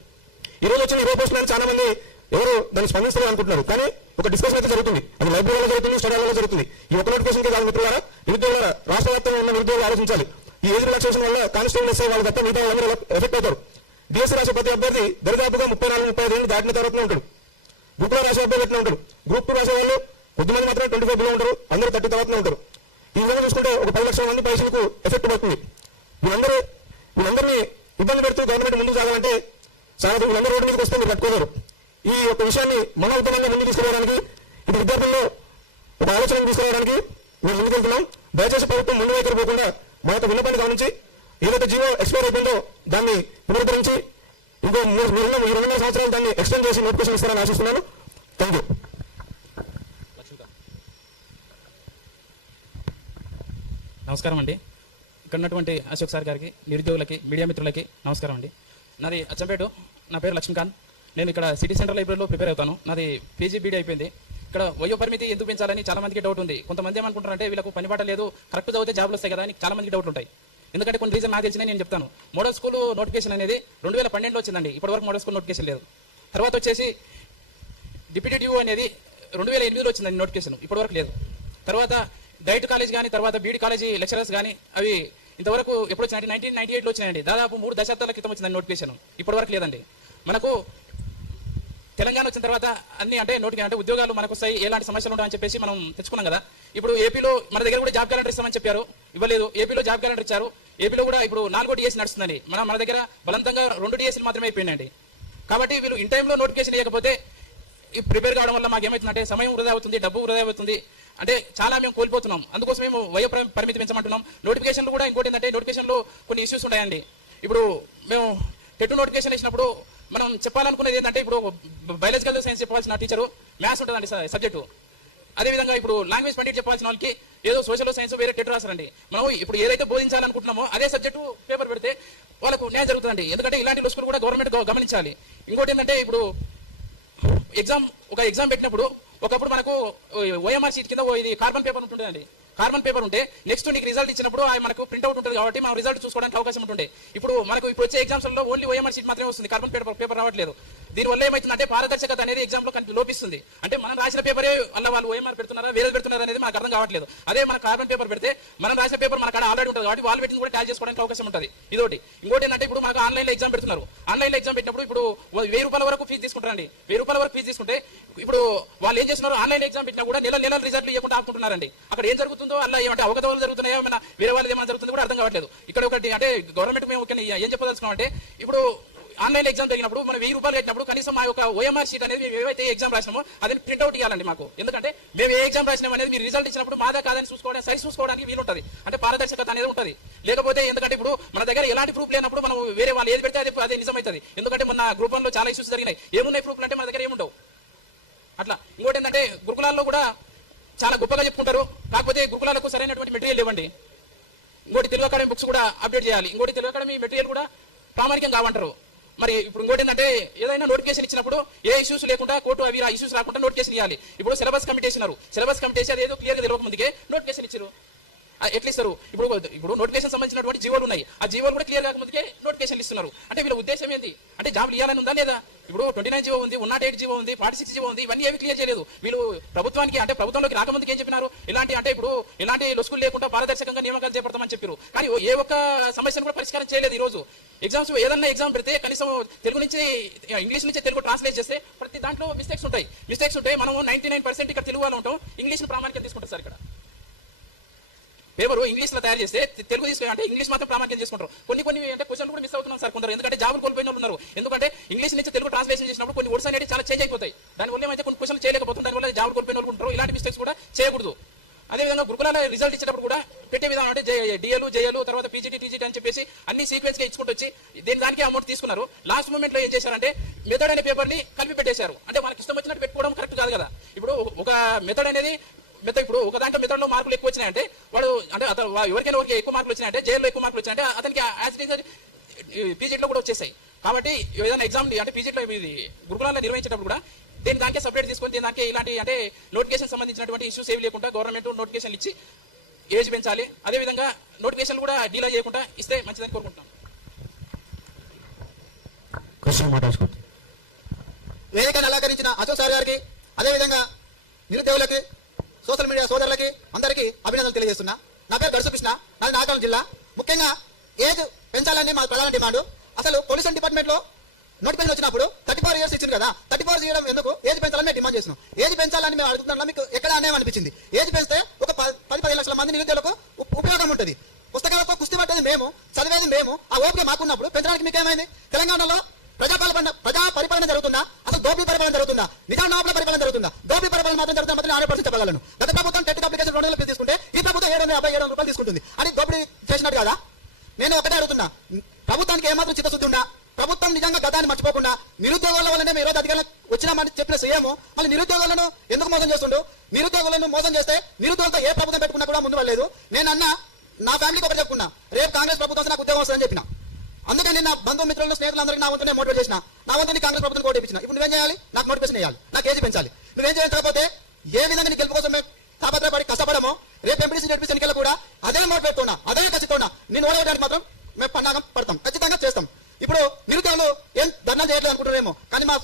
ఈ రోజు వచ్చిన 20 పోస్టులు చాలా మంది ఎవరు దాన్ని స్పందిస్తారు అనుకుంటున్నారు. కానీ ఒక డిస్కషన్ అయితే జరుగుతుంది. అది లైబ్రరీలో జరుగుతుంది, స్టడీలలో జరుగుతుంది. ఈ ఒక నోటిఫికేషన్కి కాదు మిత్రులారా, నిరుద్యోగుల రాష్ట్ర వ్యాప్తంగా ఉన్న నిరుద్యోగులు ఆలోచించాలి. ఈ ఏజ్ రిలాక్సేషన్ వల్ల కానిస్టేబుల్ ఎస్ఐ వాళ్ళు తప్ప మిగతా వాళ్ళందరూ ఎఫెక్ట్ అవుతారు. డిఎస్సీ రాసే ప్రతి అభ్యర్థి దరిదాపుగా 34-35 ఏళ్ళు దాటిన తర్వాతనే ఉంటాడు. గ్రూప్ లో రాసే అభ్యర్థి ఎట్లా ఉంటాడు? గ్రూప్ 2 రాసే వాళ్ళు కొద్దిమంది మాత్రమే 25 బిలో ఉంటారు, అందరూ 30 తర్వాతనే ఉంటారు. ఈ విధంగా చూసుకుంటే ఒక 10 లక్షల మంది పైసలకు ఎఫెక్ట్ పడుతుంది. వీళ్ళందరినీ ఇబ్బంది పెడుతూ గవర్నమెంట్ ముందుకు సాగాలంటే చాలా వీళ్ళందరూ రోడ్డు మీదకి వస్తే మీరు కట్టుకోలేరు. ఈ యొక్క విషయాన్ని మన ఉద్యమంగా ముందుకు తీసుకురావడానికి, ఇది విద్యార్థుల్లో ఒక ఆలోచన తీసుకురావడానికి మేము ముందుకెళ్తున్నాం. దయచేసి ప్రభుత్వం ముందు వైఖరి పోకుండా మా యొక్క విన్నపాన్ని గమనించి ఏదైతే జీవో ఎక్స్పైర్ అయిపోయిందో దాన్ని పునరుద్ధరించి ఇంకో 2 సంవత్సరాలు దాన్ని ఎక్స్టెండ్ చేసి నోటిఫికేషన్ ఇస్తారని ఆశిస్తున్నాను. Thank you. నమస్కారం అండి. ఇక్కడ ఉన్నటువంటి అశోక్ సార్ గారికి, నిరుద్యోగులకి, మీడియా మిత్రులకి నమస్కారం అండి. నాది అచ్చంపేట, నా పేరు లక్ష్మీకాంత్. నేను ఇక్కడ సిటీ సెంటర్ లైబ్రరీలో ప్రిపేర్ అవుతాను. నాది పీజీ బీడీ అయిపోయింది. ఇక్కడ వయో పరిమితి ఎందుకు పెంచాలని చాలా మందికి డౌట్ ఉంది. కొంతమంది ఏమనుకుంటారంటే వీళ్ళకు పని బాట లేదు, కరెక్ట్ చదివితే జాబ్లు వస్తాయి కదా అని చాలా మందికి డౌట్లు ఉంటాయి. ఎందుకంటే కొన్ని రీజన్ నాకు తెలిసినా నేను చెప్తాను. మోడల్ స్కూల్ నోటిఫికేషన్ అనేది 2012లో వచ్చిందండి. ఇప్పటివరకు మోడల్ స్కూల్ నోటిఫికేషన్ లేదు. తర్వాత వచ్చేసి డిప్యూటీ డిఓ అనేది 2008లో వచ్చిందండి నోటిఫికేషన్, ఇప్పటివరకు లేదు. తర్వాత డైట్ కాలేజ్ కానీ తర్వాత బీడీ కాలేజీ లెక్చరర్స్ కానీ అవి ఇంతవరకు ఎప్పుడు వచ్చినాయి? 1998లో వచ్చినాయండి. దాదాపు 3 దశాబ్దాల క్రితం వచ్చిందండి నోటిఫికేషన్, ఇప్పటివరకు లేదండి. మనకు తెలంగాణ వచ్చిన తర్వాత అన్ని అంటే అంటే ఉద్యోగాలు మనకు వస్తాయి, ఎలాంటి సమస్యలు ఉంటాయని చెప్పేసి మనం తెచ్చుకున్నాం కదా. ఇప్పుడు ఏపీలో మన దగ్గర కూడా జాబ్ క్యాలెండర్ ఇస్తామని చెప్పారు, ఇవ్వలేదు. ఏపీలో జాబ్ క్యాలెండర్ ఇచ్చారు. ఏపీలో కూడా ఇప్పుడు 4వ డిఎస్సీ నడుస్తుందండి. మన దగ్గర బలవంతంగా 2 డిఎస్సీలు మాత్రమే అయిపోయిందండి. కాబట్టి వీళ్ళు ఇన్ టైంలో నోటిఫికేషన్ ఇవ్వకపోతే ప్రిపేర్ కావడం వల్ల మాకు ఏమవుతుందంటే సమయం వృధా అవుతుంది, డబ్బు వృధా అవుతుంది, అంటే చాలా మేము కోల్పోతున్నాం. అందుకోసం మేము వయో పరిమితి పెంచమంటున్నాం. నోటిఫికేషన్లు కూడా ఇంకోటి ఏంటంటే నోటిఫికేషన్లో కొన్ని ఇష్యూస్ ఉంటాయండి. ఇప్పుడు మేము టెట్ నోటిఫికేషన్ ఇచ్చినప్పుడు మనం చెప్పాలనుకునేది ఏంటంటే ఇప్పుడు బయాలజికల్ సైన్స్ చెప్పాల్సిన టీచరు మ్యాథ్స్ ఉంటుందండి సబ్జెక్టు. అదేవిధంగా ఇప్పుడు లాంగ్వేజ్ పండిట్ చెప్పాల్సిన వాళ్ళకి ఏదో సోషల్ సైన్స్ వేరే టెట్ రాస్తారండి. మనం ఇప్పుడు ఏదైతే బోధించాలనుకుంటున్నామో అదే సబ్జెక్టు పేపర్ పెడితే వాళ్ళకు న్యాయం జరుగుతుందండి. ఎందుకంటే ఇలాంటి లుస్కులు కూడా గవర్నమెంట్ గమనించాలి. ఇంకోటి ఏంటంటే ఇప్పుడు ఒక ఎగ్జామ్ పెట్టినప్పుడు ఒకప్పుడు మనకు ఓఎంఆర్ షీట్ కింద ఇది కార్బన్ పేపర్ ఉంటుందండి. కార్బన్ పేపర్ ఉంటే నెక్స్ట్ నీకు రిజల్ట్ ఇచ్చినప్పుడు మనకు ప్రింట్అవుట్ ఉంటుంది కాబట్టి మనం రిజల్ట్ చూసుకోవడానికి అవకాశం ఉంటుంది. ఇప్పుడు వచ్చే ఎగ్జామ్స్లో ఓన్లీ ఓఎంఆర్ షీట్ మాత్రమే వస్తుంది, కార్బన్ పేపర్ రావట్లేదు. దీనివల్ల ఏమవుతుందంటే పారదర్శకత అనేది ఎగ్జామ్లో లోపిస్తుంది. అంటే మనం రాసిన పేపరే వల్ల వాళ్ళు ఓఎంఆర్ పెడుతున్నారా వేరే పెడుతున్నారా అనేది మనకు అర్థం కావట్లేదు. అదే మన కార్బన్ పేపర్ పెడితే మనం రాసిన పేపర్ మన కాడ ఆల్రెడీ ఉంటుంది కాబట్టి వాళ్ళు పెట్టింది కూడా ట్యాల్ చేసుకోవడానికి అవకాశం ఉంటుంది. ఇదోటి. ఇంకోటి ఏంటంటే ఇప్పుడు మనకు ఆన్లైన్లో ఎగ్జామ్ పెడుతున్నారు. ఆన్లైన్లో ఎగ్జామ్ పెట్టినప్పుడు ఇప్పుడు 1000 రూపాయల వరకు ఫీజు తీసుకుంటారండి. 1000 రూపాయల వరకు ఫీజు తీసుకుంటే ఇప్పుడు వాళ్ళు ఏం చేస్తున్నారు, ఆన్లైన్ ఎగ్జామ్ పెట్టినా కూడా నెల రిజల్ట్లు ఇవ్వకుండా ఆపుకుంటున్నారండి. అక్కడ ఏం జరుగుతుందో అలా ఏమంటే అవకతవకలు జరుగుతున్నాయో ఏమైనా వేరే వాళ్ళది ఏమైనా జరుగుతుందో కూడా అర్థం కావట్లేదు. ఇక్కడ ఒకటి అంటే గవర్నమెంట్ మేము ఏం చెప్పదలుచుకున్నాం అంటే ఇప్పుడు ఆన్లైన్ ఎగ్జామ్ జరిగినప్పుడు మనం 1000 రూపాయలు కట్టినప్పుడు కనీసం మా యొక్క ఓఎంఆర్ షీట్ అనేది మేము ఏవైతే ఎగ్జామ్ రాసినామో అదని ప్రింట్అవుట్ ఇవ్వాలండి మాకు. ఎందుకంటే మేము ఏ ఎగ్జామ్ రాసినాం అనేది మీరు రిజల్ట్ ఇచ్చినప్పుడు మాదా కాదని చూసుకోవడానికి వీలు ఉంటుంది. అంటే పారదర్శకత అనేది ఉంటుంది. లేకపోతే ఎందుకంటే ఇప్పుడు మన దగ్గర ఎలాంటి ప్రూఫ్ లేనప్పుడు మనం వేరే వాళ్ళు ఏది పెడితే అదే నిజమవుతుంది. ఎందుకంటే మన గ్రూప్ 1లో చాలా ఇష్యూస్ జరిగినాయి. ఏమున్నాయి ప్రూఫ్లు అంటే మన దగ్గర ఏముండవు. అట్లా ఇంకోటి ఏంటంటే గురుకులాల్లో కూడా చాలా గొప్పగా చెప్పుకుంటారు, కాకపోతే గురుకులాలకు సరైనటువంటి మెటీరియల్ ఇవ్వండి. ఇంకోటి తెలుగు అకాడమీ బుక్స్ కూడా అప్డేట్ చేయాలి. ఇంకోటి తెలుగు అకాడమీ మెటీరియల్ కూడా ప్రామాణికం కావంటారు. మరి ఇప్పుడు ఇంకోటి ఏంటంటే ఏదైనా నోటిఫికేషన్ ఇచ్చినప్పుడు ఏ ఇష్యూస్ లేకుండా కోర్టు అవి ఇష్యూస్ రాకుండా నోటిఫికేషన్ ఇవ్వాలి. ఇప్పుడు సిలబస్ కమిటీ ఇచ్చినారు. సిలబస్ కమిటీ అదేదో క్లియర్గా తెలియక ముందుకే నోటిఫికేషన్ ఇచ్చారు. ఎట్లా ఇస్తారు? ఇప్పుడు నోటిఫికేషన్ సంబంధించినటువంటి జీవోలు ఉన్నాయి. ఆ జీవోలు కూడా క్లియర్ కాకముందుకే నోటిఫికేషన్ ఇస్తున్నారు. అంటే వీళ్ళ ఉద్దేశం ఏంటి అంటే జాబ్లు ఇవ్వాలని ఉందా లేదా? ఇప్పుడు 29 జీవో ఉంది, 108 జీవో ఉంది, 46 జీవో ఉంది, ఇవన్నీ ఏవి క్లియర్ చేయలేదు. వీళ్ళు ప్రభుత్వానికి అంటే ప్రభుత్వంలోకి రాకముందుకు ఏం చెప్పినారు, ఇలాంటి లొసుకులు లేకుండా పారదర్శకంగా నియామకాలు చేపడతామని చెప్పారు. కానీ ఏ ఒక్క సమస్యను కూడా పరిష్కారం చేయలేదు. ఈ రోజు ఎగ్జామ్స్ ఏదన్నా ఎగ్జామ్ పెడితే కనీసం తెలుగు నుంచి ఇంగ్లీష్ నుంచి తెలుగు ట్రాన్స్లేట్ చేస్తే ప్రతి దాంట్లో మిస్టేక్స్ ఉంటాయి. మనము 99% ఇక్కడ తెలుగు వాళ్ళు ఉంటాం, ఇంగ్లీష్ ప్రామాణికం తీసుకుంటారు సార్. ఇక్కడ పేపర్ ఇంగ్లీష్ లో తయారు చేస్తే తెలుగు తీసుకుని అంటే ఇంగ్లీష్ మాత్రం ప్రామాణికం చేసుకుంటారు. కొన్ని అంటే క్వశ్చన్ కూడా మిస్ అవుతున్నాం సార్ కొందరు, ఎందుకంటే జాబులు కోల్పోయిన వాళ్ళు ఉన్నారు. ఎందుకంటే ఇంగ్లీష్ నుంచి తెలుగు ట్రాన్స్లేషన్ చేసినప్పుడు కొన్ని వర్డ్స్ అనేవి చాలా చేంజ్ అయిపోతాయి. దానివల్ల ఏమైతే కొన్ని క్వశ్చన్లు చేయలేకపోతుంది, దానివల్ల జాబులు కోల్పోయిన వాళ్ళు ఉంటారు. ఇలాంటి మిస్టేక్స్ కూడా చేయకూడదు. అదేవిధంగా గురుకులాల రిజల్ట్ ఇచ్చేటప్పుడు కూడా పెట్టే విధానం అంటే డిఎలు జేఎలు తర్వాత పీజీటీ టీజీటీ అని చెప్పేసి అన్ని సీక్వెన్స్ గా ఇచ్చుకుంటూ వచ్చి దానికి అమౌంట్ తీసుకున్నారు. లాస్ట్ మూమెంట్ లో ఏం చేశారంటే మెథడ్ అనే పేపర్ ని కలిపి పెట్టేశారు. అంటే మనకి ఇష్టం వచ్చినట్టు పెట్టుకోవడం కరెక్ట్ కాదు కదా. ఇప్పుడు ఒక మెథడ్ అనేది ఇప్పుడు ఒక దాంట్లో మెథడ్ లో మార్కులు ఎక్కువ వచ్చినాయంటే వాడు అంటే ఎవరికైనా ఎక్కువ మార్కులు వచ్చినాయంటే జైల్లో ఎక్కువ మార్కులు వచ్చినాయంటే అతనికి పీజీటీలో కూడా వచ్చేసాయి. కాబట్టి ఏదైనా ఎగ్జామ్ అంటే పీజీటీలో ఇది గురుకులాల్లో నిర్వహించేటప్పుడు కూడా దానికే సపరేట్ తీసుకొని దానికే ఇలాంటి అంటే నోటిఫికేషన్ సంబంధించినటువంటి ఇష్యూస్ ఏవి లేకుండా గవర్నమెంట్ నోటిఫికేషన్ ఇచ్చి ఏజ్ పెంచాలి. అదేవిధంగా నోటిఫికేషన్ కూడా డీలే చేయకుండా ఇస్తే మంచిదని కోరుకుంటున్నాం. వేదికను అలంకరించిన అశోక్ సార్ గారికి, అదేవిధంగా నిరుద్యోగులకి, సోషల్ మీడియా సోదరులకి అందరికీ అభినందనలు తెలియజేస్తున్నా. నా పేరు గడుసు కృష్ణ, నాది నాగార్జున జిల్లా. ముఖ్యంగా ఏజ్ పెంచాలని మా ప్రధాన డిమాండ్. అసలు పొల్యూషన్ డిపార్ట్మెంట్ లో నోటిఫికేషన్ వచ్చినప్పుడు 34 ఇయర్స్ ఇచ్చింది కదా, 34 చేయడం ఎందుకు? ఏజ్ పెంచాలని మేము డిమాండ్ చేస్తున్నాం. ఏజ్ పెంచాలని మేము అడుగుతున్నాం. మీకు ఎక్కడ అన్యాయం అనిపించింది? ఏజ్ పెంచితే ఒక 10-15 లక్షల మంది నిరుద్యోగులకు ఉపయోగం ఉంటుంది. పుస్తకాలతో కుస్తీ పట్టేది మేము, చదివేది మేము. ఆ ఓపిక మాకున్నప్పుడు పెంచడానికి మీకేమైంది? తెలంగాణలో ప్రజా పరిపాలన జరుగుతుందా? అసలు దోపిడీ పరిపాలన జరుగుతుందా? నిజామాబాద్ పరిపాలన జరుగుతుందా? దోపిడీ పరిపాలన మాత్రం జరుగుతుందా? మాత్రం 100% చెప్పగలను. గత ప్రభుత్వం టెట్ అప్లికేషన్ 200 తీసుకుంటే ఈ ప్రభుత్వం 750-700 రూపాయలు తీసుకుంటుంది. అని దోపిడీ చేసినట్టు కదా. నేను ఒకటే అడుగుతున్నా, ప్రభుత్వానికి ఏమాత్రం చిత్తశుద్ధి ఉందా? ప్రభుత్వం నిజంగా గతాన్ని మర్చిపోకుండా నిరుద్యోగుల వల్లనే మేము ఈరోజు అధికారులు వచ్చినామని చెప్పిన సీఎం మళ్ళీ నిరుద్యోగులను ఎందుకు మోసం చేస్తుండో? నిరుద్యోగులను మోసం చేస్తే నిరుద్యోగులతో ఏ ప్రభుత్వం పెట్టుకున్నా కూడా ముందు వెళ్ళలేదు. నేను అన్న నా ఫ్యామిలీకి ఒకటి చెప్పుకున్నా, రేపు కాంగ్రెస్ ప్రభుత్వం నాకు ఉద్యోగం వస్తుందని చెప్పిన. అందుకని నా బంధుమిత్రులను స్నేహితులందరికీ నా వంతునే మోటివేట్ చేసిన. నా వంతుని కాంగ్రెస్ ప్రభుత్వం కోటి ఇచ్చిన. ఇప్పుడు నువ్వేం చేయాలి? నాకు నోటిఫికేషన్ వేయాలి, నాకు ఏజ్ పెంచాలి. నువ్వేం చేయకపోతే ఏ విధంగా నీ గెలుపు కోసం తాపత్రపడి కష్టపడమో రేపు ఎంపీసీ జడ్పీసీ ఎన్నికలు కూడా అదే మోటివేట్ ఉన్నా, అదే ఖచ్చితంగా నేను ఓడగడానికి మాత్రం మేము పన్నాగం పడతాం, ఖచ్చితంగా చేస్తాం. ఇప్పుడు నిరుద్యోగులు ఏం ధర్నా చేయట్లేదు అనుకుంటారేమో, కానీ మా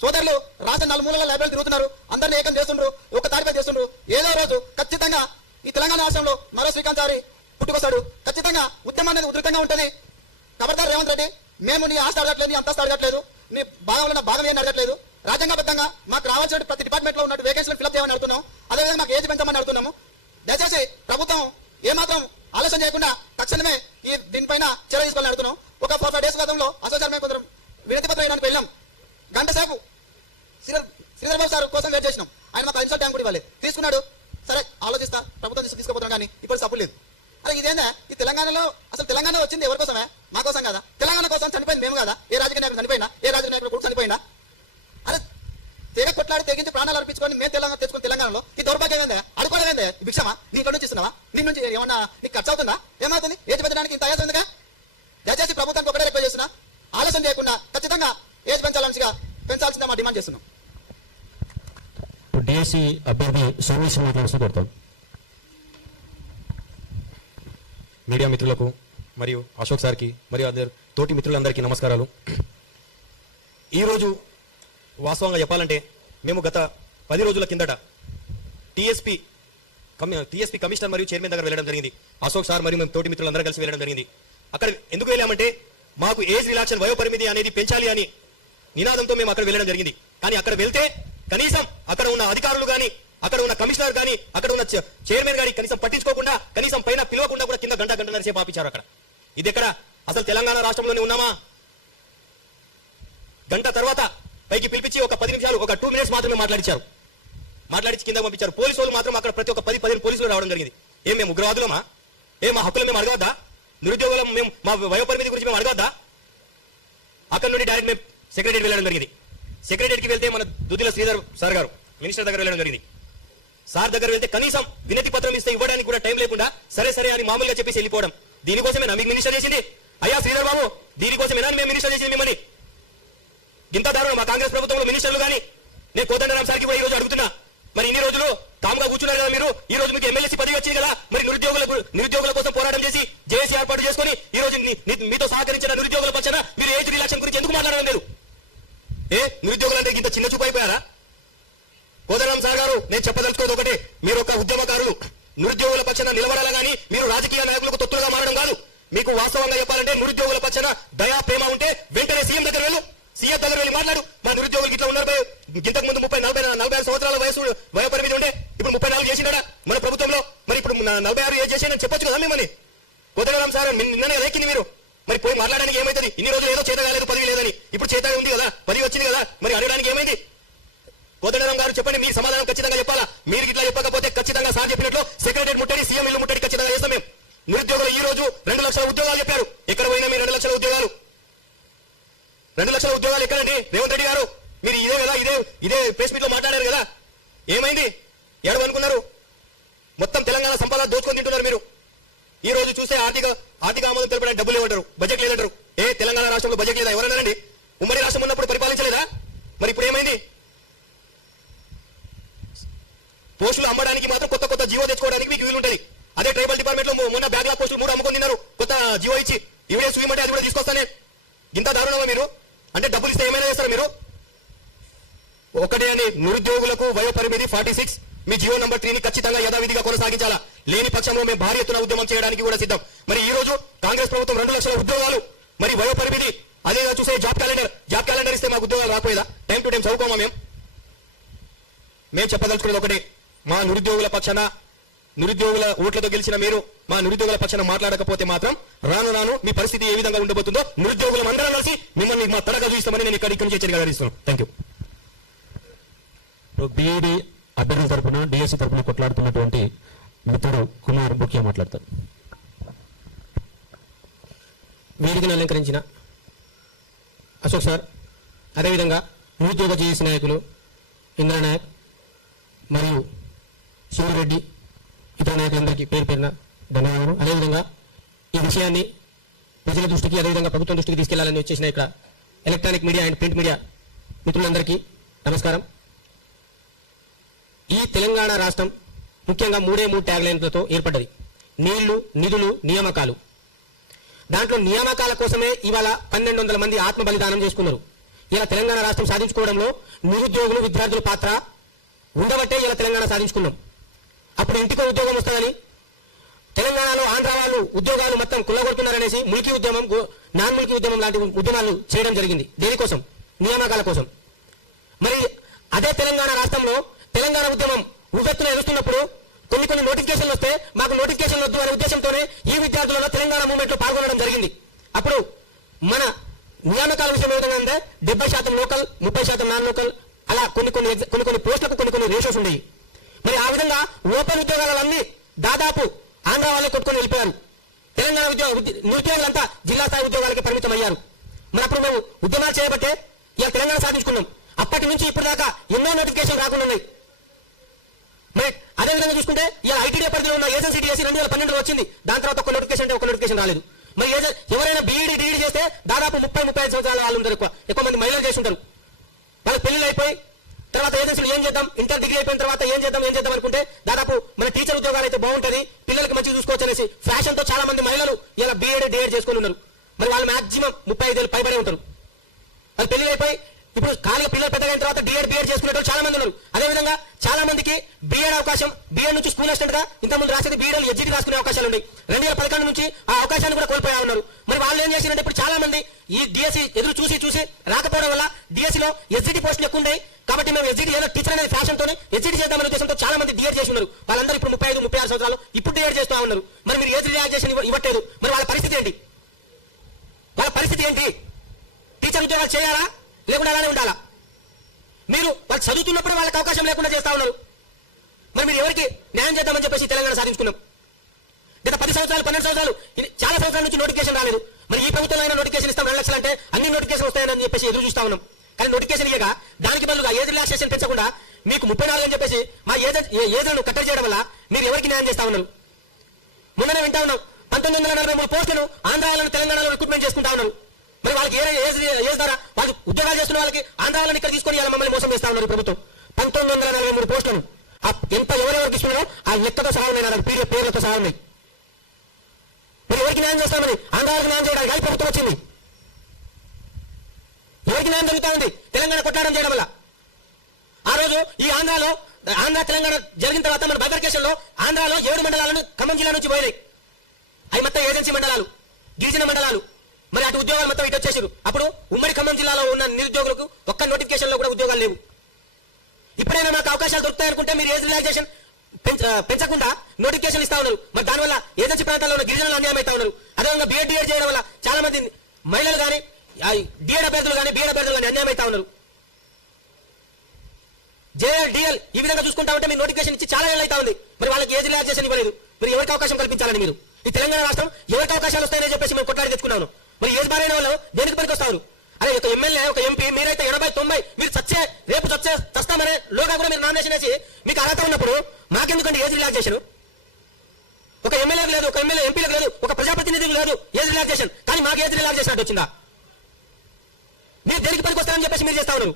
సోదరులు రాష్ట్ర నలుమూలల లైబ్రరీలు తిరుగుతున్నారు, అందరినీ ఏకం చేస్తుండ్రు, ఒక తారీఖు చేస్తుండ్రు. ఏదో రోజు ఖచ్చితంగా ఈ తెలంగాణ రాష్ట్రంలో మరో శ్రీకాంత్ సారి పుట్టుకొస్తాడు. ఖచ్చితంగా ఉద్యమం అనేది ఉధృతంగా ఉంటుంది. ఖబర్దార్ రేవంత్ రెడ్డి, మేము నీ ఆస్తి అడగట్లేదు, నీ అంతస్తు అడగట్లేదు, నీ భాగంలో నా భాగం ఏం అడగట్లేదు. రాజ్యాంగబద్ధంగా మాకు రావాల్సిన ప్రతి డిపార్ట్మెంట్ లో ఉన్న వేకెన్సీలను ఫిల్అప్ చేయమని అడుగుతున్నాం. అదేవిధంగా మాకు ఏజ్ పెంచమని అడుగుతున్నాము. దయచేసి ప్రభుత్వం ఏమాత్రం ఆలస్యం చేయకుండా తక్షణమే దీనిపైన చర్య తీసుకోవాలని అడుగుతున్నాం. ఒక 4-5 డేస్ గతంలో అసోసియేషన్ మేము కొందరు వినతి పత్రం వేయడానికి వెళ్ళాం. గంట సేపు శ్రీధర్ బాబు సార్ కోసం వెయిట్ చేసినాం. ఆయన మాకు 5 నిమిషాలు టైం కూడా ఇవ్వాలి. తీసుకున్నాడు, సరే ఆలోచిస్తా, ప్రభుత్వం తీసుకుపోతాం, కానీ ఇప్పుడు సపోర్ట్ లేదు. అరే ఇదేందా? ఈ తెలంగాణలో అసలు తెలంగాణ వచ్చింది ఎవరి కోసమే? మా కోసం కదా. తెలంగాణ కోసం చనిపోయింది మేము కదా. ఏ రాజకీయ నాయకుడు చనిపోయినా, ఏ రాజకీయ నాయకుడు కూడా చనిపోయినా, అరే తెగ కొట్లాడి తెగించి ప్రాణాలు అర్పించుకొని మేము తెలంగాణ తెచ్చుకుని తెలంగాణలో ఈ దౌర్భాగ్యం ఏందా? అడుకోవడం ఏందా? ఈ భిక్షమా? నీ ఇక్కడ నుంచి ఇస్తున్నావా? నీ నుంచి ఏమన్నా నీకు ఖర్చు అవుతుందా? ఏమవుతుంది? ఏజ్ పెంచడానికి ఇంత ఆయాసం ఎందుకా? దయచేసి ప్రభుత్వానికి ఒకటే రిక్వెస్ట్ చేస్తున్నా, ఆలస్యం చేయకుండా ఖచ్చితంగా ఏజ్ పెంచాల్సిందే మా డిమాండ్ చేస్తున్నాం. డిఎస్సి అభ్యర్థి సోమేష్ మాట్లాడుతూ కొడతాం. మీడియా మిత్రులకు మరియు అశోక్ సార్కి మరియు అందరు తోటి మిత్రులందరికీ నమస్కారాలు. ఈరోజు వాస్తవంగా చెప్పాలంటే మేము గత 10 రోజుల కిందట టీఎస్పీ కమిషనర్ మరియు చైర్మన్ దగ్గర వెళ్ళడం జరిగింది. అశోక్ సార్ మరియు మేము తోటి మిత్రులందరూ కలిసి వెళ్ళడం జరిగింది. అక్కడ ఎందుకు వెళ్ళామంటే మాకు ఏజ్ రిలాక్షన్ వయోపరిమితి అనేది పెంచాలి అని నినాదంతో మేము అక్కడ వెళ్ళడం జరిగింది. కానీ అక్కడ వెళ్తే కనీసం అక్కడ ఉన్న అధికారులు కానీ, అక్కడ ఉన్న కమిషనర్ కానీ, అక్కడ ఉన్న చైర్మన్ గాని కనీసం పట్టించుకోకుండా, కనీసం పైన పిలవకుండా కూడా కింద గంటన్నర సేపు ఆపించారు. అక్కడ ఇది ఎక్కడ? అసలు తెలంగాణ రాష్ట్రంలోనే ఉన్నామా? గంట తర్వాత పైకి పిలిపించి ఒక 10 నిమిషాలు, ఒక 2 minutes మాత్రమే మాట్లాడించి కింద పంపించారు. పోలీసు వాళ్ళు మాత్రం అక్కడ ప్రతి ఒక్క 10-15 పోలీసులు రావడం జరిగింది. మేము ఉగ్రవాదులమా? మా హక్కులు మేము అడగవద్దా? నిరుద్యోగులం మేము మా వయోపరిమితి గురించి మేము అడగవద్దా? అక్కడ నుండి డైరెక్ట్ మేము సెక్రటరీ వెళ్ళడం జరిగింది. సెక్రటరీకి వెళ్తే మన దుద్దిల శ్రీధర్ సార్ గారు మినిస్టర్ దగ్గర వెళ్ళడం జరిగింది. సార్ దగ్గర వెళ్తే కనీసం వినతి పత్రం ఇస్తే ఇవ్వడానికి కూడా టైం లేకుండా సరే అని మామూలుగా చెప్పేసి వెళ్ళిపోవడం. దీనికోసమేనా మీకు మినిస్టర్ చేసింది? అయ్యా శ్రీధర్ బాబు, దీనికోసమేనా మేము మినిస్టర్ చేసింది మిమ్మల్ని? ఇంత దారుణం మా కాంగ్రెస్ ప్రభుత్వంలో మినిస్టర్లు కానీ. నేను కోదండరామ్ సార్కి కూడా ఈ రోజు అడుగుతున్నా, మరి ఇన్ని రోజులు కామ్గా కూర్చున్నారు కదా మీరు, ఈ రోజు మీకు ఎమ్మెల్యేసీ పదవి వచ్చింది కదా, మరి నిరుద్యోగుల కోసం పోరాటం చేసి జేఏసీ ఏర్పాటు చేసుకుని ఈ రోజు మీతో సహకరించిన నిరుద్యోగుల పక్షాన మీరు ఏజ్ రిలాక్షన్ గురించి ఎందుకు మాట్లాడడం లేదు? నిరుద్యోగులందరికీ ఇంత చిన్న చూపు అయిపోయారా? కోదండరామ్ సార్ గారు, నేను చెప్పదలుచుకోదు ఒకటే, మీరు ఒక ఉద్యమకారులు, నిరుద్యోగుల పక్షాన నిలబడాలా కానీ మీరు రాజకీయ నాయకులకు తొత్తులుగా మారడం కాదు. మీకు వాస్తవంగా చెప్పాలంటే నిరుద్యోగుల పక్షాన దయా 34 చేసినాడా మన ప్రభుత్వంలో? మరి ఇప్పుడు 46 ఏజ్ చేసిందని చెప్పొచ్చు కదా మిమ్మల్ని. కోదండరాం సార్ నిన్ననే ఎక్కింది మీరు, మరి పోయి మాట్లాడడానికి ఏమైతుంది? ఇన్ని రోజులు ఏదో చేత కాలేదు, పదవి లేదని, ఇప్పుడు చేత ఉంది కదా, పదవి వచ్చింది కదా, మరి అడగడానికి ఏమైంది? కోదండరాం గారు చెప్పండి, మీ సమాధానం ఖచ్చితంగా చెప్పాలా. మీరు ఇట్లా చెప్పకపోతే ఖచ్చితంగా సార్ చెప్పినట్లు సెక్రటరీ ముట్టడి, సీఎం ఇల్లు ముట్టడి ఖచ్చితంగా చేస్తాం మేము. నిరుద్యోగులు ఈ రోజు 2 లక్షల ఉద్యోగాలు చెప్పారు. ఎక్కడ పోయినా మీరు 2 లక్షల ఉద్యోగాలు, 2 లక్షల ఉద్యోగాలు ఎక్కడండి? రేవంత్ రెడ్డి గారు మీరు ఇదే కదా, ఇదే ప్రెస్ మీట్ లో మాట్లాడారు కదా, ఏమైంది? ఏడవనుకున్నారు? మొత్తం తెలంగాణ సంపద దోచుకొని తింటున్నారు మీరు. ఈ రోజు చూస్తే ఆర్థిక ఆమోదం తెలపడానికి డబ్బులు ఇవ్వటారు, బడ్జెట్ లేదంటారు. తెలంగాణ రాష్ట్రంలో బడ్జెట్ లేదా? ఎవరన్నారండి? ఉమ్మడి రాష్ట్రం ఉన్నప్పుడు పరిపాలించలేదా? మరి ఇప్పుడు ఏమైంది? పోస్టులు అమ్మడానికి మాత్రం కొత్త జీవో తెచ్చుకోవడానికి మీకు వీలుంటది. అదే ట్రైబల్ డిపార్ట్మెంట్ లో మొన్న బ్యాక్లా పోస్టులు 3 అమ్ముకొని తిన్నారు, కొత్త జీవో ఇచ్చి. ఇవిడే చూయమంటే అది కూడా తీసుకొస్తానే. ఇంత దారుణమా మీరు? అంటే డబ్బులు ఇస్తే ఏమైనా చేస్తారు మీరు? ఒకటే అని, నిరుద్యోగులకు వయో పరిమితి 46, మీ జియో నంబర్ 3ని ఖచ్చితంగా యథావిధిగా కొనసాగించాలా. లేని పక్షంలో మేము భారీ ఎత్తున ఉద్యమం చేయడానికి కూడా సిద్ధం. మరి ఈ రోజు కాంగ్రెస్ ప్రభుత్వం 2 లక్షల ఉద్యోగాలు, మరి వయో పరిమితి, అదే చూసే జాబ్ క్యాలెండర్ ఇస్తే మాకు ఉద్యోగాలు రాకపోయేదా? టైం టు టైం చదువుకోమా? మేము చెప్పదలుచుకున్నది ఒకటే, మా నిరుద్యోగుల పక్షాన, నిరుద్యోగుల ఓట్లతో గెలిచిన మీరు మా నిరుద్యోగుల పక్షాన మాట్లాడకపోతే మాత్రం రాను మీ పరిస్థితి ఏ విధంగా ఉండబోతుందో నిరుద్యోగులం అందరం కలిసి మిమ్మల్ని మా తడక చూస్తామని నేను ఇక్కడి నుంచి హెచ్చరిస్తున్నాను. Thank you. బీఈడి అభ్యర్థుల తరపున, డిఎస్సి తరపున కొట్లాడుతున్నటువంటి మిత్రుడు కుమార్ ముఖ్య మాట్లాడతారు. వేదికను అలంకరించిన అశోక్ సార్, అదేవిధంగా నిరుద్యోగ జేఏసీ నాయకులు ఇంద్రనాయక్ మరియు సూర్యరెడ్డి, ఇతర నాయకులందరికీ పేరు పేరున ధన్యవాదాలు. అదేవిధంగా ఈ విషయాన్ని ప్రజల దృష్టికి, అదేవిధంగా ప్రభుత్వం దృష్టికి తీసుకెళ్లాలని వచ్చేసిన ఇక్కడ electronic media and print media మిత్రులందరికీ నమస్కారం. ఈ తెలంగాణ రాష్ట్రం ముఖ్యంగా 3 ట్యాగ్లైన్లతో ఏర్పడ్డది. నీళ్లు, నిధులు, నియామకాలు. దాంట్లో నియామకాల కోసమే ఇవాళ 1200 మంది ఆత్మ బలిదానం చేసుకున్నారు. ఇలా తెలంగాణ రాష్ట్రం సాధించుకోవడంలో నిరుద్యోగులు, విద్యార్థుల పాత్ర ఉండబట్టే ఇలా తెలంగాణ సాధించుకున్నాం. అప్పుడు ఇంటికో ఉద్యోగం వస్తుందని తెలంగాణలో ఆంధ్ర వాళ్ళు ఉద్యోగాలు మొత్తం కుల్లగొడుతున్నారనేసి ముల్కీ ఉద్యమం, నాన్ ముల్కీ ఉద్యమం లాంటి ఉద్యమాలు చేయడం జరిగింది. దేనికోసం? నియామకాల కోసం. మరి అదే తెలంగాణ రాష్ట్రంలో తెలంగాణ ఉద్యమం ఉవ్వెత్తున ఎదుస్తున్నప్పుడు కొన్ని నోటిఫికేషన్లు వస్తే మాకు నోటిఫికేషన్ వద్దు అనే ఉద్దేశంతోనే ఈ విద్యార్థులలో తెలంగాణ మూవ్మెంట్ లో పాల్గొనడం జరిగింది. అప్పుడు మన నియామకాల విషయం ఏ విధంగా ఉంటే 70% లోకల్, 30% నాన్ లోకల్, అలా కొన్ని పోస్టులకు కొన్ని రేషియోస్ ఉండేవి. మరి ఆ విధంగా ఓపెన్ ఉద్యోగాలన్నీ దాదాపు ఆంధ్ర వాళ్ళే కొట్టుకొని వెళ్ళిపోయారు. తెలంగాణ నిరుద్యోగులంతా జిల్లా స్థాయి ఉద్యోగాలకి పరిమితం అయ్యారు. మరి అప్పుడు మేము ఉద్యమాలు చేయబట్టే ఇలా తెలంగాణ సాధించుకున్నాం. అప్పటి నుంచి ఇప్పటిదాకా ఎన్నో నోటిఫికేషన్ రాకుండా ఉన్నాయి. మరి అదేవిధంగా చూసుకుంటే ఇలా ఐటీడీ పరిధిలో ఉన్న ఏజెన్సీ డిఎస్సీ 2012లో వచ్చింది. దాని తర్వాత ఒక నోటిఫికేషన్ రాలేదు. మరి ఎవరైనా బీఈడీ డిఈడీ చేస్తే దాదాపు 30-35 సంవత్సరాల వాళ్ళు ఉంటారు. ఎక్కువ మంది మహిళలు చేసి ఉంటారు. వాళ్ళకి పెళ్లిళ్ళు అయిపోయి తర్వాత ఏజెన్సీలు ఏం చేద్దాం, ఇంటర్ డిగ్రీ అయిపోయిన తర్వాత ఏం చేద్దాం అనుకుంటే దాదాపు మన టీచర్ ఉద్యోగాలు అయితే బాగుంటుంది, పిల్లలకి మంచిగా చూసుకోవచ్చు అనేసి ఫ్యాషన్ తో చాలా మంది మహిళలు ఇలా బీఈడీ డిఈడీ చేసుకుని ఉన్నారు. మరి వాళ్ళు మాక్సిమం 35 ఏళ్ళు పైబడి ఉంటారు. వాళ్ళు పెళ్లి అయిపోయి ఇప్పుడు ఖాళీగా పిల్లలు పెద్దగైన తర్వాత బీఎడ్ చేసుకునే వాళ్ళు చాలా మంది ఉన్నారు. అదేవిధంగా చాలా మందికి బీఎడ్ అవకాశం, బీఎడ్ నుంచి స్కూల్ అసిస్టెంట్ గా ఇంతకుముందు రాసేది బీఎడ్ ఎడ్జిటీ రాసుకునే అవకాశాలు ఉన్నాయి. 2011 నుంచి ఆ అవకాశాన్ని కూడా కోల్పోయా ఉన్నారు. మరి వాళ్ళు ఏం చేశారంటే ఇప్పుడు చాలా మంది ఈ డిఎస్సీ ఎదురు చూసి రాకపోవడం వల్ల డిఎస్సీలో ఎస్జిటి పోస్టులు ఎక్కువ ఉన్నాయి కాబట్టి మేము ఎస్జిటి ఏదో టీచర్ అనే ఫ్యాషన్ తోనే ఎస్జిటి చేద్దామనే ఉద్దేశంతో చాలా మంది డిఎడ్ చేసి ఉన్నారు. వాళ్ళందరూ ఇప్పుడు 35-36 సంవత్సరాలు ఇప్పుడు డిఎడ్ చేస్తూ ఉన్నారు. మరి మీరు ఏజ్ రిలాక్సేషన్ ఇవ్వట్లేదు. మరి వాళ్ళ పరిస్థితి ఏంటి? టీచర్ ఉద్యోగాలు చేయాలా లేకుండా అలానే ఉండాలా? మీరు వాళ్ళు చదువుతున్నప్పుడు వాళ్ళకి అవకాశం లేకుండా చేస్తా ఉన్నారు. మరి మీరు ఎవరికి న్యాయం చేద్దామని చెప్పేసి తెలంగాణ సాధించుకున్నాం. గత 10 సంవత్సరాలు 12 సంవత్సరాలు చాలా సంవత్సరాల నుంచి నోటిఫికేషన్ రాలేదు. మరి ఈ ప్రభుత్వంలో అయినా నోటిఫికేషన్ ఇస్తాం 2 లక్షలు అంటే అన్ని నోటిఫికేషన్ వస్తాయని చెప్పేసి ఎదురు చూస్తా ఉన్నాం. కానీ నోటిఫికేషన్ ఇయ్యగా దానికి బదులుగా ఏజ్ రిలాక్సేషన్ పెంచకుండా మీకు 34 అని చెప్పేసి మా ఏజ్లను కట్టడి చేయడం వల్ల మీరు ఎవరికి న్యాయం చేస్తా ఉన్నారు? మొన్ననే వింటా ఉన్నాం 1943 పోస్టులను ఆంధ్రాలను తెలంగాణలో రిక్రూట్మెంట్ చేసుకుంటా ఉన్నారు. మరి వాళ్ళకి ఏజ్ ద్వారా వాళ్ళు ఉద్యోగాలు చేస్తున్న వాళ్ళకి ఆంధ్రాలను ఇక్కడ తీసుకొని మమ్మల్ని మోసం చేస్తా ఉన్నారు ప్రభుత్వం. 1943 పోస్టులను ఎంత ఎవరెవరికి ఇస్తున్నారో ఆ లెక్కతో సహా ఉన్నాయి, నాకు పేర్లతో సహా ఉన్నాయి. మరి ఎవరికి న్యాయం చేస్తామని ఆంధ్రాలకు న్యాయం చేయడానికి అది ప్రభుత్వం వచ్చింది. ఎవరికి న్యాయం జరుగుతుంది? తెలంగాణ కొట్లాడడం చేయడం వల్ల. ఆ రోజు ఈ ఆంధ్ర తెలంగాణ జరిగిన తర్వాత మన బైఫర్కేషన్ లో ఆంధ్రాలో 7 మండలాలను ఖమ్మం జిల్లా నుంచి పోయినాయి. అవి మొత్తం ఏజెన్సీ మండలాలు, గిరిజన మండలాలు. మరి అటు ఉద్యోగాలు మొత్తం ఇటు వచ్చేసారు. అప్పుడు ఉమ్మడి ఖమ్మం జిల్లాలో ఉన్న నిరుద్యోగులకు ఒక్క నోటిఫికేషన్ లో కూడా ఉద్యోగాలు లేవు. ఇప్పుడైనా మాకు అవకాశాలు దొరుకుతాయనుకుంటే మీరు ఏజ్ రిలాక్సేషన్ పెంచకుండా నోటిఫికేషన్ ఇస్తా ఉన్నారు. మరి దానివల్ల ఏజెన్సీ ప్రాంతాల్లో ఉన్న గిరిజనులు అన్యాయం అవుతా ఉన్నారు. అదేవిధంగా బిఎడ్ డిఎడ్ చేయడం వల్ల చాలా మంది మహిళలు కానీ డిఎడ్ అభ్యర్థులు కానీ బిఎడ్ అభ్యర్థులు కానీ అన్యాయం అవుతా ఉన్నారు. జేఎల్ డిఎల్ ఈ విధంగా చూసుకుంటా ఉంటే మీరు నోటిఫికేషన్ ఇచ్చి చాలా ఏళ్ళు అవుతా ఉంది. మరి వాళ్ళకి ఏజ్ రిలాక్సేషన్ ఇవ్వలేదు. మరి ఎవరికి అవకాశం కల్పించాలని మీరు ఈ తెలంగాణ రాష్ట్రం ఎవరికి అవకాశాలు వస్తాయని చెప్పేసి మేము కొట్లాడి తెచ్చుకున్నాను. మరి ఏజ్ బారైన వాళ్ళు దేనికి పనికి వస్తారు? అరే ఒక ఎమ్మెల్యే ఒక ఎంపీ మీరైతే 80-90 మీరు రేపు చస్తామనే లోగా కూడా మీరు నామినేషన్ వేసి మీకు అర్హత ఉన్నప్పుడు మాకెందుకండి ఏజ్ రిలాక్సేషన్? ఒక ఎమ్మెల్యేకి లేదు, ఒక ఎమ్మెల్యే ఎంపీలకు లేదు, ఒక ప్రజాప్రతినిధికి లేదు ఏజ్ రిలాక్సేషన్. కానీ మాకు ఏజ్ రిలాక్సేషన్ అంటే వచ్చిందా? మీరు దేనికి పనికి వస్తారని చెప్పేసి మీరు చేస్తా ఉన్నారు.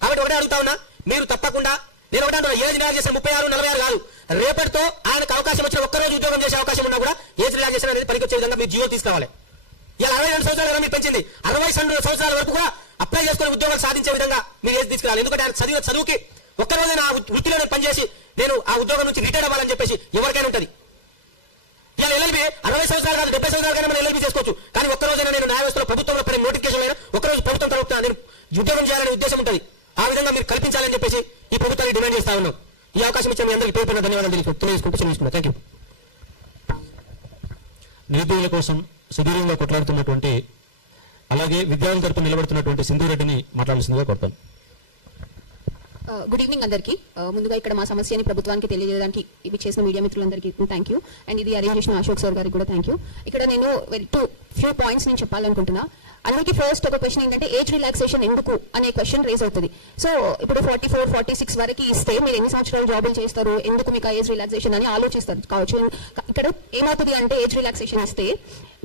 కాబట్టి ఒకటే అడుగుతా ఉన్నా, మీరు తప్పకుండా నేను ఒకటే అంటున్నా, ఏజ్ రిలాక్సేషన్ 36-46 కాదు. రేపటితో ఆయనకు అవకాశం వచ్చిన ఒక్కరోజు ఉద్యోగం చేసే అవకాశం ఉన్నా కూడా ఏజ్ రిలాక్సేషన్ అనేది పనికి వచ్చే విధంగా మీరు జీవో తీసుకురావాలి. ఇలా 62 సంవత్సరాలు కదా మీరు పెంచింది, 62 సంవత్సరాల వరకు కూడా అప్లై చేసుకుని ఉద్యోగాలు సాధించే విధంగా మీరు ఏజ్ తీసుకురావాలి. ఎందుకంటే ఆయన చదువుకి ఒక్కరోజు నా వృత్తిలో నేను పనిచేసి నేను ఆ ఉద్యోగం నుంచి రిటైర్ అవ్వాలని చెప్పేసి ఎవరికైనా ఉంటుంది. ఇలా ఎల్ఎల్బి 60 సంవత్సరాలు కాదు 70 సంవత్సరాలు కానీ మనం ఎల్ఎల్బి చేసుకోవచ్చు. కానీ ఒక్కరోజైనా నేను న్యాయ వ్యవస్థలో ప్రభుత్వంలో పని నోటిఫికేషన్ అయినా ఒక్కరోజు ప్రభుత్వం తరపున నేను ఉద్యోగం చేయాలనే ఉద్దేశం ఉంటుంది. ఆ విధంగా మీరు కల్పించాలని చెప్పేసి ఈ ప్రభుత్వాన్ని డిమాండ్ చేస్తా ఉన్నాం. ఈ అవకాశం ఇచ్చిన మీ అందరికీ పేరు ధన్యవాదాలు తెలియజేసుకుంటూ థ్యాంక్ యూ. నిరుద్యోగుల కోసం సుదీర్ఘంగా కొట్లాడుతున్నటువంటి అలాగే విద్యార్థుల తరపున నిలబడుతున్నటువంటి సింధురెడ్డిని మాట్లాడాల్సిందిగా కోరుతాను. గుడ్ ఈవినింగ్ అందరికీ. ముందుగా ఇక్కడ మా సమస్యని ప్రభుత్వానికి తెలియజేయడానికి ఇవి చేసిన మీడియా మిత్రులందరికీ థ్యాంక్ యూ. అండ్ ఇది అరేంజ్ చేసిన అశోక్ సార్ గారికి కూడా థ్యాంక్ యూ. ఇక్కడ నేను ఫ్యూ పాయింట్స్ నేను చెప్పాలనుకుంటున్నా. అందరికీ ఫస్ట్ ఒక క్వశ్చన్ ఏంటంటే ఏజ్ రిలాక్సేషన్ ఎందుకు అనే క్వశ్చన్ రేజ్ అవుతుంది. సో ఇప్పుడు 44-46 వరకు ఇస్తే మీరు ఎన్ని సంవత్సరాలు జాబులు చేస్తారు, ఎందుకు మీకు ఏజ్ రిలాక్సేషన్ అని ఆలోచిస్తారు కావచ్చు. ఇక్కడ ఏమవుతుంది అంటే ఏజ్ రిలాక్సేషన్ ఇస్తే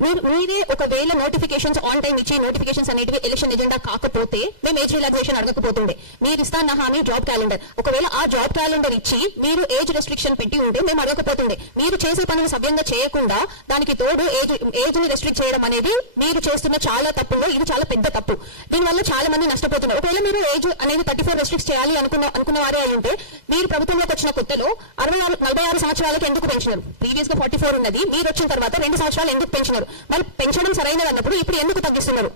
మీరే ఒకవేళ నోటిఫికేషన్స్ ఆన్ టైం ఇచ్చి నోటిఫికేషన్స్ అనేటివి ఎలక్షన్ ఎజెండా కాకపోతే మేము ఏజ్ రిలాక్సేషన్ అడగకపోతుండే. మీరు ఇస్తాన్న హామీ జాబ్ క్యాలెండర్, ఒకవేళ ఆ జాబ్ క్యాలెండర్ ఇచ్చి మీరు ఏజ్ రెస్ట్రిక్షన్ పెట్టి ఉంటే మేము అడగకపోతుండే. మీరు చేసే పనులు సవ్యంగా చేయకుండా దానికి తోడు ఏజ్ ని రెస్ట్రిక్ట్ చేయడం అనేది మీరు చేస్తున్న చాలా తప్పులో ఇది చాలా పెద్ద తప్పు. దీనివల్ల చాలా మంది నష్టపోతున్నారు. ఒకవేళ మీరు ఏజ్ అనేది 34 రెస్ట్రిక్ట్ చేయాలి అనుకున్న వారే అయి ఉంటే మీరు ప్రభుత్వంలోకి వచ్చిన కొత్తలో 46 సంవత్సరాలకు ఎందుకు పెంచినారు? ప్రీవియస్ గా 44 ఉన్నది, మీరు వచ్చిన తర్వాత 2 సంవత్సరాలు ఎందుకు పెంచినారు? మరి పెంచడం సరైనది అన్నప్పుడు ఇప్పుడు ఎందుకు తగ్గిస్తున్నారు?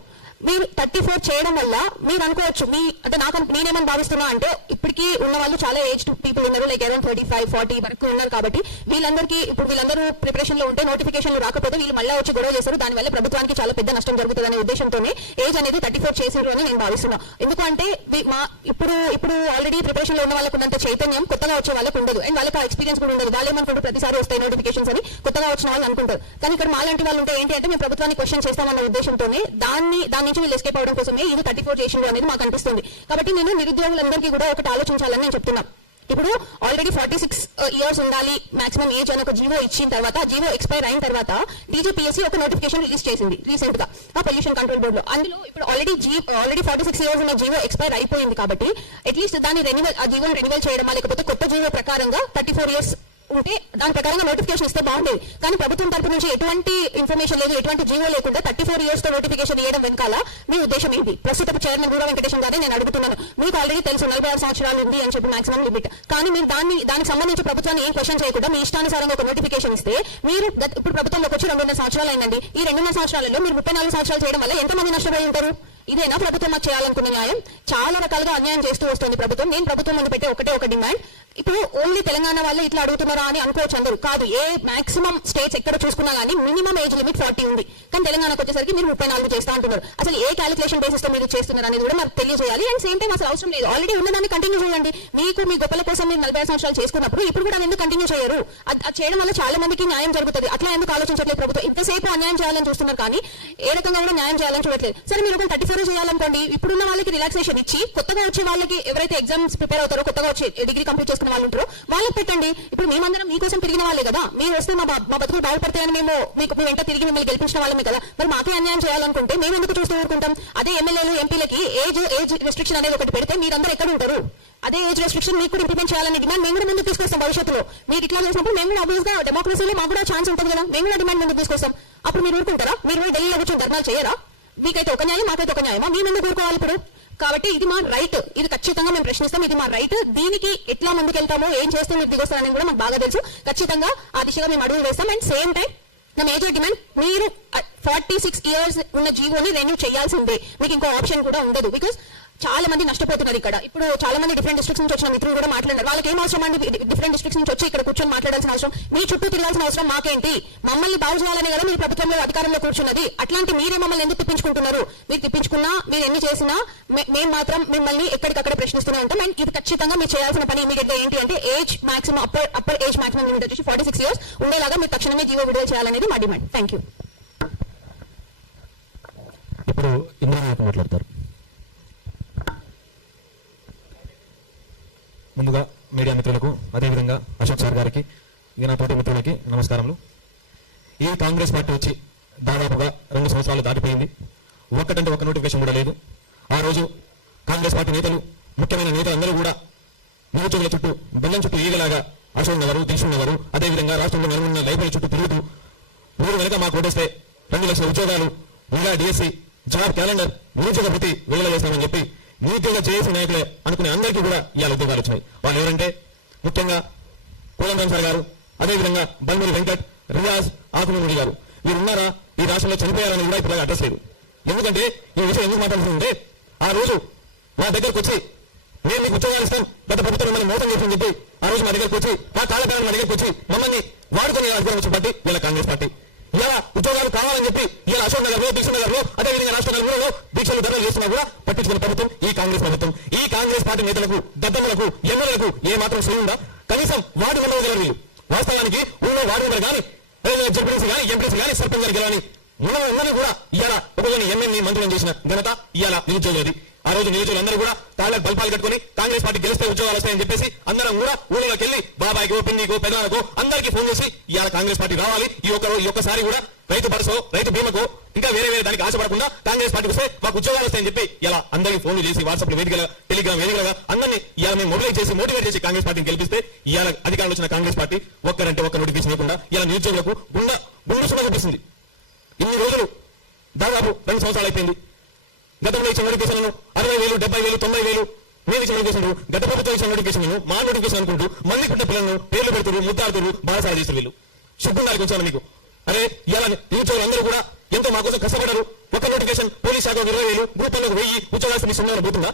మీరు 34 చేయడం వల్ల మీరు అనుకోవచ్చు అంటే నేనేమని భావిస్తున్నా అంటే ఇప్పటికీ ఉన్న వాళ్ళు చాలా ఏజ్ పీపుల్ ఉన్నారు, లైక్ అరౌండ్ 35-40 వరకు ఉన్నారు. కాబట్టి వీళ్ళందరూ ప్రిపరేషన్ లో ఉంటే నోటిఫికేషన్లు రాకపోతే వీళ్ళు మళ్ళీ వచ్చి గొడవ చేస్తారు. దానివల్ల ప్రభుత్వానికి చాలా పెద్ద నష్టం జరుగుతుంది అనే ఉద్దేశంతోనే ఏజ్ అనేది 34 చేసారు అని నేను భావిస్తున్నా. ఎందుకంటే ఇప్పుడు ఆల్రెడీ ప్రిపరేషన్ లో ఉన్న వాళ్ళకు ఉన్నంత చైతన్యం కొత్తగా వచ్చే వాళ్ళకు ఉండదు. అండ్ వాళ్ళకి ఆ ఎక్స్పీరియన్స్ కూడా ఉండదు. వాళ్ళు ఏమనుకుంటారు ప్రతిసారి వస్తాయి నోటిఫికేషన్స్ అని కొత్తగా వచ్చిన వాళ్ళు అనుకుంటారు. కానీ ఇక్కడ మాలాంటి వాళ్ళు ఉంటే ఏంటి అంటే మేము ప్రభుత్వాన్ని క్వశ్చన్ చేస్తామన్న ఉద్దేశంతోనే దాని నుంచి వీళ్ళు ఎస్కేప్ అవడం కోసమే ఇది 34 చేసిండ్రు అనేది మాకు అనిపిస్తుంది. కాబట్టి నేను నిరుద్యోగులందరికీ కూడా ఒకటి ఆలోచించాలని నేను చెప్తున్నా. ఇప్పుడు ఆల్రెడీ 46 ఇయర్స్ ఉండాలి మాక్సిమం ఏజ్ అని ఒక జీవో ఇచ్చిన తర్వాత జీవో ఎక్స్పైర్ అయిన తర్వాత డీజీపీఎస్సీ ఒక నోటిఫికేషన్ రిలీజ్ చేసింది రీసెంట్ గా ఆ పొల్యూషన్ కంట్రోల్ బోర్డు లో. అందులో ఇప్పుడు ఆల్రెడీ 46 ఇయర్స్ ఉన్న జీవో ఎక్స్పైర్ అయిపోయింది. కాబట్టి అట్లీస్ట్ దాన్ని జీవోని రెన్యువల్ చేయడమా లేకపోతే కొత్త జీవో ప్రకారంగా 34 ఇయర్స్ ఉంటే దాని ప్రకారంగా నోటిఫికేషన్ ఇస్తే బాగుండేది. కానీ ప్రభుత్వం తరపు నుంచి ఎటువంటి ఇన్ఫర్మేషన్ లేదు, ఎటువంటి జీవో లేకుండా 34 ఇయర్స్ తో నోటిఫికేషన్ ఇవ్వడం వెనకాల మీ ఉద్దేశం ఏంటి? ప్రస్తుత చైర్మన్ గూడ వెంకటేశం గారే నేను అడుగుతున్నాను. మీకు ఆల్రెడీ తెలుసు 46 సంవత్సరాలు ఉంది అని చెప్పి మాక్సిమం లిమిట్. కానీ మీరు దానికి సంబంధించి ప్రభుత్వాన్ని ఏం క్వశ్చన్ చేయకుండా మీ ఇష్టానుసారంగా ఒక నోటిఫికేషన్ ఇస్తే మీరు ఇప్పుడు ప్రభుత్వంలోకి వచ్చి 2.5 సంవత్సరాలు అయిందండి. ఈ 2.5 సంవత్సరాలలో మీరు 34 సంవత్సరాలు చేయడం వల్ల ఎంతమంది నష్టపోయి ఉంటారు? ఇదేనా ప్రభుత్వం మాకు చేయాలనుకున్న న్యాయం? చాలా రకాలుగా అన్యాయం చేస్తూ వస్తుంది ప్రభుత్వం. నేను ప్రభుత్వం ముందు పెట్టే ఒక డిమాండ్, ఇప్పుడు ఓన్లీ తెలంగాణ వాళ్ళు ఇట్లా అడుగుతున్నారా అని అనుకోవచ్చు అందరూ. కాదు, ఏ మాక్సిమం స్టేట్స్ ఎక్కడ చూసుకున్నా కానీ మినిమం ఏజ్ లిమిట్ 40 ఉంది. కానీ తెలంగాణకు వచ్చేసరికి మీరు 34 చేస్తా అంటున్నారు. అసలు ఏ క్యాలిక్యులేషన్ బేసిస్ తో మీరు చేస్తున్నారు అనేది కూడా మాకు తెలియజేయాలి. అండ్ సేమ్ టైం అసలు అవసరం లేదు, ఆల్రెడీ ఉన్నదాన్ని కంటిన్యూ చేయండి. మీకు మీ గొప్పల కోసం మీరు 45 సంవత్సరాలు చేసుకున్నప్పుడు ఇప్పుడు కూడా ఎందుకు కంటిన్యూ చేయరు? అది చేయడం వల్ల చాలా మందికి న్యాయం జరుగుతుంది. అట్లా ఎందుకు ఆలోచించట్లేదు ప్రభుత్వం? ఇంతసేపు అన్యాయం చేయాలని చూస్తున్నారు కానీ ఏ రకంగా కూడా న్యాయం చేయాలని చూడట్లేదు. సరే మీరు 34 చేయాలనుకోండి, ఇప్పుడున్న వాళ్ళకి రిలాక్సేషన్ ఇచ్చి కొత్తగా వచ్చే వాళ్ళకి ఎవరైతే ఎగ్జామ్స్ ప్రిపేర్ అవుతారో కొత్తగా వచ్చి డిగ్రీ కంప్లీట్ చేసుకున్న వాళ్ళు ఉంటారో వాళ్ళకి పెట్టండి. ఇప్పుడు మేమందరం మీకోసం తిరిగిన వాళ్ళే కదా, మీరు వస్తే మా బతుకులు బాగుపడతాయని మేము మీకు వెంట తిరిగి మిమ్మల్ని గెలిపించిన వాళ్ళమే కదా. మరి మాకే అన్యాయం చేయాలనుకుంటే మేము ఎందుకు చూస్తూ ఊరుకుంటాం? అదే ఎమ్మెల్యేలు ఎంపీలకి ఏజ్ రెస్ట్రిక్షన్ అనేది ఒకటి పెడితే మీరందరూ ఎక్కడ ఉంటారు? అదే ఏజ్ రెస్ట్రిక్షన్ మీకు కూడా ఇంప్లిమెంట్ చేయాలని డిమాండ్ మేము కూడా ముందుకు తీసుకొస్తాం. భవిష్యత్తులో మీరు ఇట్లా చేసినప్పుడు మేము కూడా ఆబ్వియస్ గా డెమోక్రసీలో మాకు కూడా ఛాన్స్ ఉంటుంది కదా, మేము కూడా డిమాండ్ ముందుకు తీసుకొస్తాం. అప్పుడు మీరు ఊరుకుంటారా? మీరు కూడా ఢిల్లీలో కూర్చొని ధర్నాలు చేయరా? మీకైతే ఒక న్యాయం, మాకైతే ఒక న్యాయమా? మేము ఎందుకు ఊరుకోవాలి ఇప్పుడు? కాబట్టి ఇది మా రైట్, ఇది ఖచ్చితంగా మేము ప్రశ్నిస్తాం. ఇది మా రైట్. దీనికి ఎట్లా ముందుకెళ్తామో ఏం చేస్తే మీరు దిగొస్తారని కూడా మాకు బాగా తెలుసు. ఖచ్చితంగా ఆ దిశగా మేము అడుగులు వేస్తాం. అండ్ సేమ్ టైం నా మేజర్ డిమాండ్, మీరు 46 ఇయర్స్ ఉన్న జీవోని రెన్యూ చేయాల్సిందే. మీకు ఇంకో ఆప్షన్ కూడా ఉండదు. బికాస్ చాలా మంది నష్టపోతున్నారు ఇక్కడ. ఇప్పుడు చాలా మంది డిఫరెంట్ డిస్ట్రిక్ట్స్ నుంచి వచ్చిన మిత్రులు కూడా మాట్లాడారు. వాళ్ళకి ఏం అవసరం అండి డిఫరెంట్ డిస్ట్రిక్ట్స్ నుంచి వచ్చి ఇక్కడ కూర్చొని మాట్లాడాల్సిన అవసరం, మీ చుట్టూ తిరగాల్సిన అవసరం మాకేంటి? మమ్మల్ని బాగు చేయాలని కదా మీరు ప్రభుత్వంలో అధికారంలో కూర్చున్నది. అట్లాంటి మీరే మమ్మల్ని ఎందుకు తిప్పించుకుంటున్నారు? మీరు తిప్పించుకున్నా, మీరు ఎన్ని చేసినా మేము మాత్రం మిమ్మల్ని ఎక్కడికక్కడ ప్రశ్నిస్తూనే ఉంటాం. అండ్ ఇది ఖచ్చితంగా మీరు చేయాల్సిన పని ఇమీడియట్ గా ఏంటి అంటే age maximum upper age maximum limit వచ్చి 46 years ఉండేలాగా మీరు తక్షణమే జీవో విడుదల చేయాలనేది మా డిమాండ్. Thank you. ఇప్పుడు ఇంద్రనాయక్ మాట్లాడతారు. ముందుగా మీడియా మిత్రులకు, అదేవిధంగా అశోక్ సార్ గారికి, ఇక నా తోటి మిత్రులకి నమస్కారములు. ఈ కాంగ్రెస్ పార్టీ వచ్చి దాదాపుగా 2 సంవత్సరాలు దాటిపోయింది. ఒక్కటంటే ఒక్క నోటిఫికేషన్ కూడా లేదు. ఆ రోజు కాంగ్రెస్ పార్టీ నేతలు, ముఖ్యమైన నేతలు అందరూ కూడా నిరుద్యోగుల చుట్టూ బెల్లం చుట్టూ ఈగలాగా అశోక్ నగరు, దిల్సుఖ్ నగరు, అదేవిధంగా రాష్ట్రంలో నెలకొన్న లైబ్రరీ చుట్టూ తిరుగుతూ మీరు కనుక మాకు ఓటేస్తే 2 లక్షల ఉద్యోగాలు, ఇంకా డిఎస్సి, జాబ్ క్యాలెండర్, నిరుద్యోగ భృతి విడుదల చేస్తామని చెప్పి నిరుద్యోగ చేసిన నాయకులే అనుకునే అందరికీ కూడా ఇవాళ ఉద్యోగాలు వచ్చినాయి. వాళ్ళు ఎవరంటే ముఖ్యంగా కోదండరాం సార్ గారు, అదేవిధంగా బల్మూరి వెంకట్, రియాజ్, ఆకుమూడి గారు. వీరు ఉన్నారా? ఈ రాష్ట్రంలో చనిపోయారని కూడా ఇప్పుడు అడ్రస్ లేదు. ఎందుకంటే ఈ విషయం ఎందుకు మాట్లాడుతుందంటే, ఆ రోజు మా దగ్గరకు వచ్చి మేము మీకు ఉద్యోగాలు ఇస్తాం, గత ప్రభుత్వం మిమ్మల్ని మోసం చేసిందని చెప్పి ఆ రోజు మా దగ్గరకు వచ్చి, మా కాలపేరు మా దగ్గరకు వచ్చి మమ్మల్ని వాడుకొని అధికారం వచ్చిన పార్టీ ఇలా కాంగ్రెస్ పార్టీ. ఇలా ఉద్యోగాలు కావాలని చెప్పి ఇలా అశోక్ నగర్ లో, దిల్సుఖ్ నగర్ లో, అదేవిధంగా రాష్ట్ర నలుగురులో దీక్షలు ధరలు చేస్తున్నా కూడా పట్టించుకున్న ప్రభుత్వం ఈ కాంగ్రెస్ ప్రభుత్వం. ఈ కాంగ్రెస్ పార్టీ నేతలకు, దద్దమ్మలకు, ఎమ్మెల్యేలకు ఏ మాత్రం సొందా? కనీసం వార్డు మెంబర్ వీళ్ళు. వాస్తవానికి ఉన్న వార్డు మెంబర్ కానీ, జడ్పీసీ కానీ, ఎంపీసీ కానీ, సర్పంచ్ గారు కానీ ఉన్నది కూడా ఇవాళ ఒకవేళ ఎమ్మెల్యే మంత్రులను చేసిన ఘనత ఇవాళ నిరుద్యోగులది. ఆ రోజు నిరుద్యోగులందరూ కూడా తాళ్ళకు బల్పాలు కట్టుకుని కాంగ్రెస్ పార్టీ గెలిస్తే ఉద్యోగాలు వస్తాయని చెప్పేసి అందరం కూడా ఊళ్ళోకి వెళ్ళి బాబాయికో, పిన్నికో, పెదాలకో అందరికీ ఫోన్ చేసి ఇవాళ కాంగ్రెస్ పార్టీ రావాలి, ఈ ఒక్కసారి కూడా రైతు భరోసా, రైతు బీమాకో, ఇంకా వేరే దానికి ఆశపడకుండా కాంగ్రెస్ పార్టీకి వస్తే మాకు ఉద్యోగాలు వస్తాయని చెప్పి ఇలా అందరికీ ఫోన్లు చేసి, వాట్సాప్ వేదికగా, టెలిగ్రామ్ వేదికగా అందరినీ ఇవాళ మేము మోటివేట్ చేసి కాంగ్రెస్ పార్టీని గెలిపిస్తే ఇవాళ అధికారంలో వచ్చిన కాంగ్రెస్ పార్టీ ఒక్కరంటే ఒక్క నోటిఫికేషన్ ఇవ్వకుండా ఇలా నిరుద్యోగులకు గుండు సుమ చూపిస్తుంది. ఇన్ని రోజులు దాదాపు 2 సంవత్సరాలు అయిపోయింది. గతంలో ఇచ్చిన నోటిఫికేషన్లను 60,000, 70,000, 90,000 మేము ఇచ్చిన నోటిఫికేషన్, గత ప్రభుత్వం ఇచ్చిన నోటిఫికేషన్ మా నోటిఫికేషన్ అనుకుంటూ మంది పుట్టిన పిల్లలను పేర్లు పెడుతున్నారు, ముద్దాడుతున్నారు, బాధసాయ చేస్తారు. వీళ్ళు శుభ్రంగా కొంచెం మీకు అరే ఇలా నిరుద్యోగులు అందరూ కూడా ఎంతో మా కోసం కష్టపడరు. ఒక నోటిఫికేషన్ పోలీస్ శాఖ 20,000, గ్రూప్ 1000 ఉద్యోగాలు మీ సొమ్మంగా పోతుందా?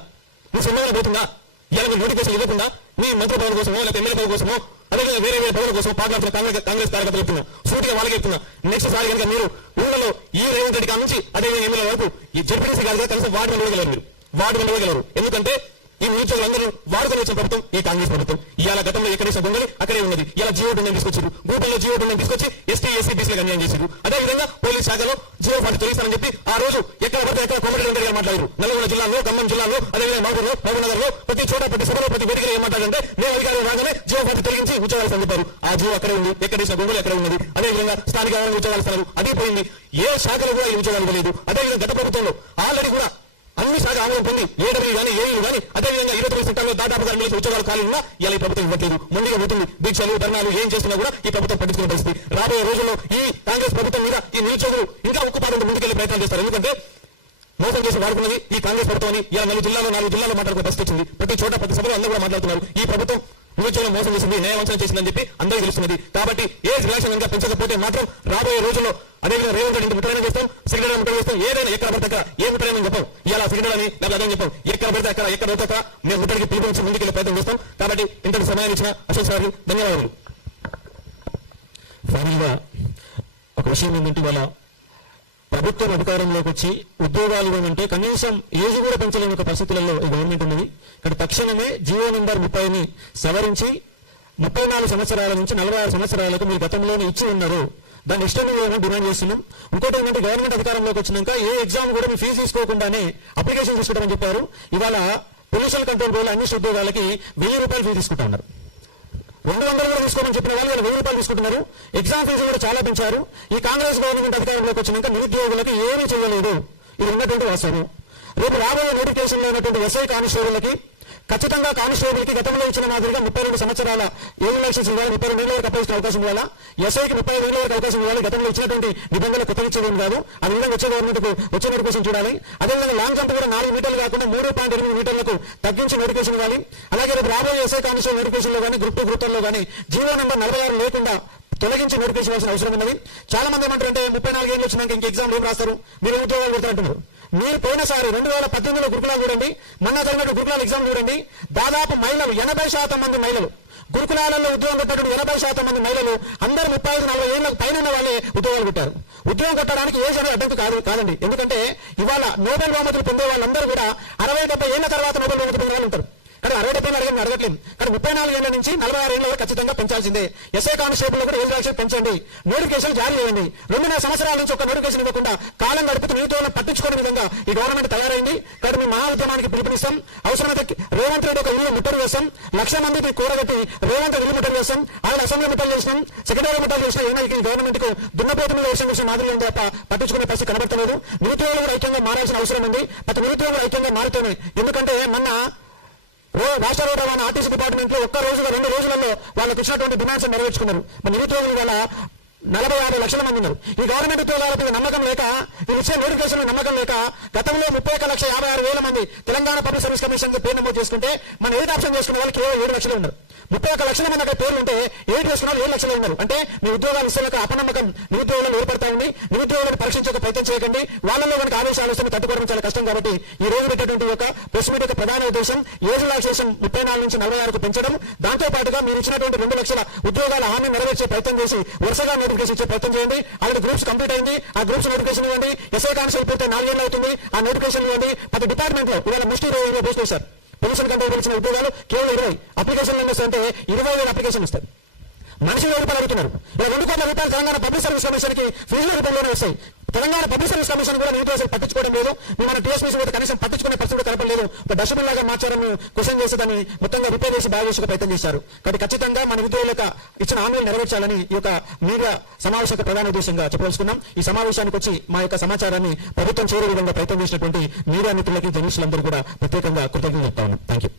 మీ సొమ్మంగా పోతుందా? ఇలా మీరు నోటిఫికేషన్ ఇవ్వకుండా మీ మంత్రి పదవి కోసమో, లేకపోతే ఎమ్మెల్యే పదవి కోసమో, అదేవిధంగా వేరే పదవుల కోసం పాటలాడుతున్న కాంగ్రెస్ కార్యకర్తలు చెప్తున్నా, సూటిగా వాళ్ళకి చెప్తున్నా, నెక్స్ట్ సారి కనుక మీరు ఊళ్ళలో ఈ రేవంత్ రెడ్డి కాడ నుంచి అదేవిధంగా ఎమ్మెల్యే వరకు ఈ జడ్పీసీ కాదు కనీసం వార్డు ఇవ్వగలరు. మీరు వార్డు ఇవ్వగలరు. ఎందుకంటే ఈ నిరుద్యోగులందరూ వాడుకొని వచ్చిన ప్రభుత్వం ఈ కాంగ్రెస్ ప్రభుత్వం. ఇవాళ గతంలో ఎక్కడ గొంగలి అక్కడే ఉన్నది. ఇలా జీవో డిమాండ్ తీసుకొచ్చారు, గ్రూపుల్లో జీవో డిమాండ్ తీసుకొచ్చి ఎస్టీ, ఎస్సీ, బీసీలకు అన్యాయం చేశారు. అదేవిధంగా పోలీస్ శాఖలో జీవో పార్టీ తొలగిస్తారని చెప్పి ఆ రోజు ఎక్కడ పడితే ఎక్కడ కోమటి వెంకట గారు మాట్లాడారు. నల్గొండ జిల్లాలో, ఖమ్మం జిల్లాలో, అదేవిధంగా మహబూబ్నగర్ లో ప్రతి చోట, ప్రతి సభలో, ప్రతి వేదికలో ఏం మాట్లాడంటే మేము అధికారులు రాగానే జీవో పార్టీ తొలగించి ఉద్యోగాలు చెప్పారు. ఆ జీవో అక్కడే ఉంది, ఎక్కడేసిన గొంగలు ఎక్కడ ఉన్నది. అదేవిధంగా స్థానిక ఉద్యోగాలు ఇస్తున్నారు, అదే పోయింది. ఏ శాఖలో కూడా ఈ ఉద్యోగాలు ఇవ్వలేదు. అదేవిధంగా గత ప్రభుత్వంలో ఆల్రెడీ కూడా అన్ని శాఖ ఆగ్రహం పొంది ఏడబ్ల్యూ కానీ, ఏఈలు కానీ, అదేవిధంగా 29 సెక్టార్లో దాదాపుగా 2 లక్షల ఉద్యోగాలు ఖాళీ ఉన్నా ఇలా ఈ ప్రభుత్వం ఇవ్వట్లేదు. ముందుగా పోతుంది. దీక్షలు, ధర్నాలు ఏం చేస్తున్నా కూడా ఈ ప్రభుత్వం పట్టించుకునే పరిస్థితి. రాబోయే రోజుల్లో ఈ కాంగ్రెస్ ప్రభుత్వం మీద ఈ నిరుద్యోగులు ఇంకా ఉక్కుపాదంతో ముందుకెళ్లే ప్రయత్నం చేస్తారు. ఎందుకంటే మోసం చేసి వాడుకున్నది ఈ కాంగ్రెస్ ప్రభుత్వం అని ఇలా 4 జిల్లాలో మాట్లాడుకునే పరిస్థితి వచ్చింది. ప్రతి చోట, ప్రతి సభలో అందరూ కూడా మాట్లాడుతున్నారు. ఈ ప్రభుత్వం నిరుద్యోగం మోసం చేసింది, న్యాయవంచన చేసిందని చెప్పి అందరికీ తెలుస్తున్నది. కాబట్టి ఏజ్ రిలాక్షన్ ఇంకా పెంచకపోతే మాత్రం రాబోయే రోజుల్లో అదేవిధంగా రేవంత్ రెడ్డి ముట్టడి చేస్తాం, సెక్రటరీ ముట్టడి చేస్తాం, ఏదైనా ఎక్కడ పడితే అక్కడ ఏ ముట్టడి అని చెప్పాం. ఇలా సెక్రటరీ అని లేకపోతే అదే చెప్పాం. ఎక్కడ పడితే అక్కడ, ఎక్కడ పడితే అక్కడ మేము ముట్టడికి పిలుపునిచ్చి ముందుకెళ్ళే ప్రయత్నం చేస్తాం. కాబట్టి ఇంతటి సమయాన్ని ఇచ్చిన అశోక్ సార్ ధన్యవాదాలు. ఫైనల్ గా ఒక విషయం ఏంటంటే, వాళ్ళ ప్రభుత్వం అధికారంలోకి వచ్చి ఉద్యోగాలు ఇవ్వమంటే కనీసం ఏజ్ కూడా పెంచలేని ఒక పరిస్థితులలో ఈ గవర్నమెంట్ ఉన్నది. ఇక్కడ తక్షణమే జీవో నెంబర్ 30ని సవరించి 34 సంవత్సరాల నుంచి 46 సంవత్సరాలకు మీరు గతంలోనే ఇచ్చి ఉన్నారు, దాన్ని ఇష్టం డిమాండ్ చేస్తున్నాం. ఇంకోటి ఏంటంటే, గవర్నమెంట్ అధికారంలోకి వచ్చినాక ఏ ఎగ్జామ్ కూడా మీరు ఫీజు తీసుకోకుండానే అప్లికేషన్ తీసుకుంటామని చెప్పారు. ఇవాళ పొల్యూషన్ కంట్రోల్ బోర్డు అన్ని ఉద్యోగాలకి 1000 రూపాయలు ఫీజు తీసుకుంటా ఉన్నారు. 200 కూడా తీసుకోమని చెప్పిన వాళ్ళు 1000 రూపాయలు తీసుకుంటున్నారు. ఎగ్జామ్ ఫీజు కూడా చాలా పెంచారు. ఈ కాంగ్రెస్ గవర్నమెంట్ అధికారంలోకి వచ్చినాక నిరుద్యోగులకు ఏమీ చేయలేదు. ఇది ఉన్నటువంటి వాస్తవం. రేపు రాబోయే నోటిఫికేషన్ ఉన్నటువంటి ఎస్ఐ కానిస్టేబుల్కి ఖచ్చితంగా కానిస్టేబుల్ కి గతంలో ఇచ్చిన మాదిరిగా 32 సంవత్సరాల ఏం లైసెన్స్ ఇవ్వాలి, 32 ఏళ్ళ వరకు అప్లై అవకాశం ఇవ్వాలా, ఎస్ఐకి 35 ఏళ్ళ వరకు అవకాశం ఇవ్వాలి. గతంలో ఇచ్చినటువంటి నిబంధనలు కొత్త ఇచ్చేదేం కాదు. ఆ విధంగా వచ్చే గవర్నమెంట్ వచ్చే నోటిఫికేషన్ చూడాలి. అదేవిధంగా లాంగ్ జంప్ కూడా 4 మీటర్లు కాకుండా 3.8 మీటర్లకు తగ్గించి నోటిఫికేషన్ ఇవ్వాలి. అలాగే రేపు రాబోయే ఎస్ఐ కానిస్టేబుల్ నోటిఫికేషన్ లో కానీ, గ్రూప్ 2 గ్రూప్ 10లో కానీ జీవో నెంబర్ 46 లేకుండా తొలగించి నోటిఫికేషన్ ఇవ్వాల్సిన అవసరం ఉన్నది. చాలా మంది ఏమంటారంటే 34 ఏళ్ళు వచ్చినాక ఇంక ఎగ్జామ్ ఏం రాస్తారు, మీరు ఉద్యోగాలు పెడతారంటున్నారు. మీరు పోయినసారి 2018లో గురుకులాలు చూడండి, మొన్న జరిగినట్టు గురుకులాల ఎగ్జామ్ చూడండి, దాదాపు మహిళలు 80% మంది మహిళలు గురుకులాలలో ఉద్యోగం కొట్టినటువంటి 80% మంది మహిళలు అందరూ 35-40 ఏళ్ళకు పైన ఉన్న వాళ్ళే ఉద్యోగాలు కొట్టారు. ఉద్యోగం కొట్టడానికి ఏజ్ అనేది అడ్డంకి కాదండి. ఎందుకంటే ఇవాళ నోబెల్ బహుమతులు పొందే వాళ్ళందరూ కూడా 60-70 ఏళ్ల తర్వాత నోబెల్ బహుమతులు పొందే వాళ్ళు ఉంటారు. కానీ 60-70 అడగట్లేదు. కానీ 34 ఏళ్ల నుంచి 46 ఏళ్ళ వరకు ఖచ్చితంగా పెంచాల్సిందే. ఎస్ఐ కానిస్టేబుల్ కూడా ఏజ్ రిలాక్సేషన్ పెంచండి, నోటిఫికేషన్ జారీ చేయండి. 2.5 సంవత్సరాల నుంచి ఒక నోటిఫికేషన్ ఇవ్వకుండా కాలం గడుపుతూ నిరుద్యోగులను పట్టించుకునే విధంగా ఈ గవర్నమెంట్ తయారైంది. కాబట్టి మేము మహా ఉద్యమానికి పిలుపునిస్తాం. అవసరమైతే రేవంత్ రెడ్డి ఒక ఇల్లు ముట్టడి చేస్తాం, 1,00,000 మందికి కూడగట్టి రేవంత్ ఇల్లు ముట్టడి చేస్తాం, ఆయన అసెంబ్లీ ముట్టడి చేసినాం, సెక్రటరీ ముట్టడి చేసినా ఏమైనా గవర్నమెంట్ కు దున్నపోతు మీద విషయం కోసం మాదిరి ఉంది తప్ప పట్టించుకునే పరిస్థితి కనబడతలేదు. నిరుద్యోగులు కూడా ఐక్యంగా మారాల్సిన అవసరం ఉంది. ప్రతి నిరుద్యోగులు ఐక్యంగా మారుతూనే, ఎందుకంటే మొన్న రాష్ట్ర రోడ్ రవాణా ఆర్టీసీ డిపార్ట్మెంట్ లో 1 రోజులో 2 రోజులలో వాళ్ళకి ఇచ్చినటువంటి డిమాండ్స్ నెరవేర్చుకున్నారు. మన నిరుద్యోగులు వల్ల 45 లక్షల మంది ఉన్నారు. ఈ గవర్నమెంట్ ఉద్యోగాలపై నమ్మకం లేక, వీళ్ళు ఇచ్చే నోటిఫికేషన్ నమ్మకం లేక గతంలో 31,56,000 మంది తెలంగాణ పబ్లిక్ సర్వీస్ కమిషన్ పేరు నమోదు చేసుకుంటే మన ఎయిట్ ఆప్షన్ చేసుకున్న వాళ్ళు కేవలం 7 లక్షలు ఉన్నారు. 31 లక్షల మంది అక్కడ పేర్లు ఉంటే ఎయిట్ చేసుకున్న వాళ్ళు 7 లక్షలు ఉన్నారు. అంటే మీ ఉద్యోగాలు ఇస్తున్న అపనమ్మకం నిరుద్యోగులను ఏర్పడతా ఉంది. నిరుద్యోగులను పరీక్షించక ప్రయత్నం చేయకండి. వాళ్ళలో మనకు ఆదేశాలు వస్తే తట్టుకోవడం చాలా కష్టం. కాబట్టి ఈ రోజు పెట్టేటువంటి ఒక ప్రెస్ మీట్ యొక్క ప్రధాన ఉద్దేశం ఏజ్ రిలాక్సేషన్ 34 నుంచి 46కు పెంచడం. దాంతో పాటుగా మీరు ఇచ్చినటువంటి 2 లక్షల ఉద్యోగాల హామీ నెరవేర్చే ప్రయత్నం చేసి వరుసగా నోటిఫికేషన్ ఇచ్చే ప్రయత్నం చేయండి. అలాంటి గ్రూప్స్ కంప్లీట్ అయింది, ఆ గ్రూప్స్ నోటిఫికేషన్ ఇవ్వండి. ఎస్ఐ కానిస్టేబుల్ పూర్తి 4 ఏళ్ళు అవుతుంది, ఆ నోటిఫికేషన్ ఇవ్వండి. ప్రతి డిపార్ట్మెంట్ లో ఇవాళ ముష్టి 20 పోస్టులు సార్. పొల్యూషన్ కంట్రోల్ ఇచ్చిన ఉద్యోగాలు కేవలం 20 అప్లికేషన్లు అంటే 20,000 అప్లికేషన్ ఇస్తారు. మనిషి 1,000 రూపాయలు అడుగుతున్నారు. ఇలా 2 కోట్ల రూపాయలు తెలంగాణ పబ్లిక్ సర్వీస్ కమిషన్ కి ఫీజుల రూపంలోనే వస్తాయి. తెలంగాణ పబ్లిక్ సర్వీస్ కమిషన్ కూడా నిరుద్యోగులు పట్టించుకోవడం లేదు. మన టీఎస్పీసీ కూడా కనీసం పట్టించుకునే పరిస్థితి కలపలేదు. ఒక డస్ట్బిన్ లాగా మార్చారని క్వశ్చన్ చేసి దాన్ని మొత్తంగా రిపేర్ చేసి బాగా చేసే ప్రయత్నం చేశారు. కాబట్టి ఖచ్చితంగా మన నిరుద్యోగులకు ఇచ్చిన హామీలు నెరవేర్చాలని ఈ యొక్క మీడియా సమావేశ ప్రధాన ఉద్దేశంగా చెప్పదలుచుకున్నాం. ఈ సమావేశానికి వచ్చి మా యొక్క సమాచారాన్ని ప్రభుత్వం చేరే విధంగా ప్రయత్నం చేసినటువంటి మీడియా మిత్రులకి జర్నలిస్టులందరూ కూడా ప్రత్యేకంగా కృతజ్ఞతలు చెప్తా ఉన్నాం. Thank you.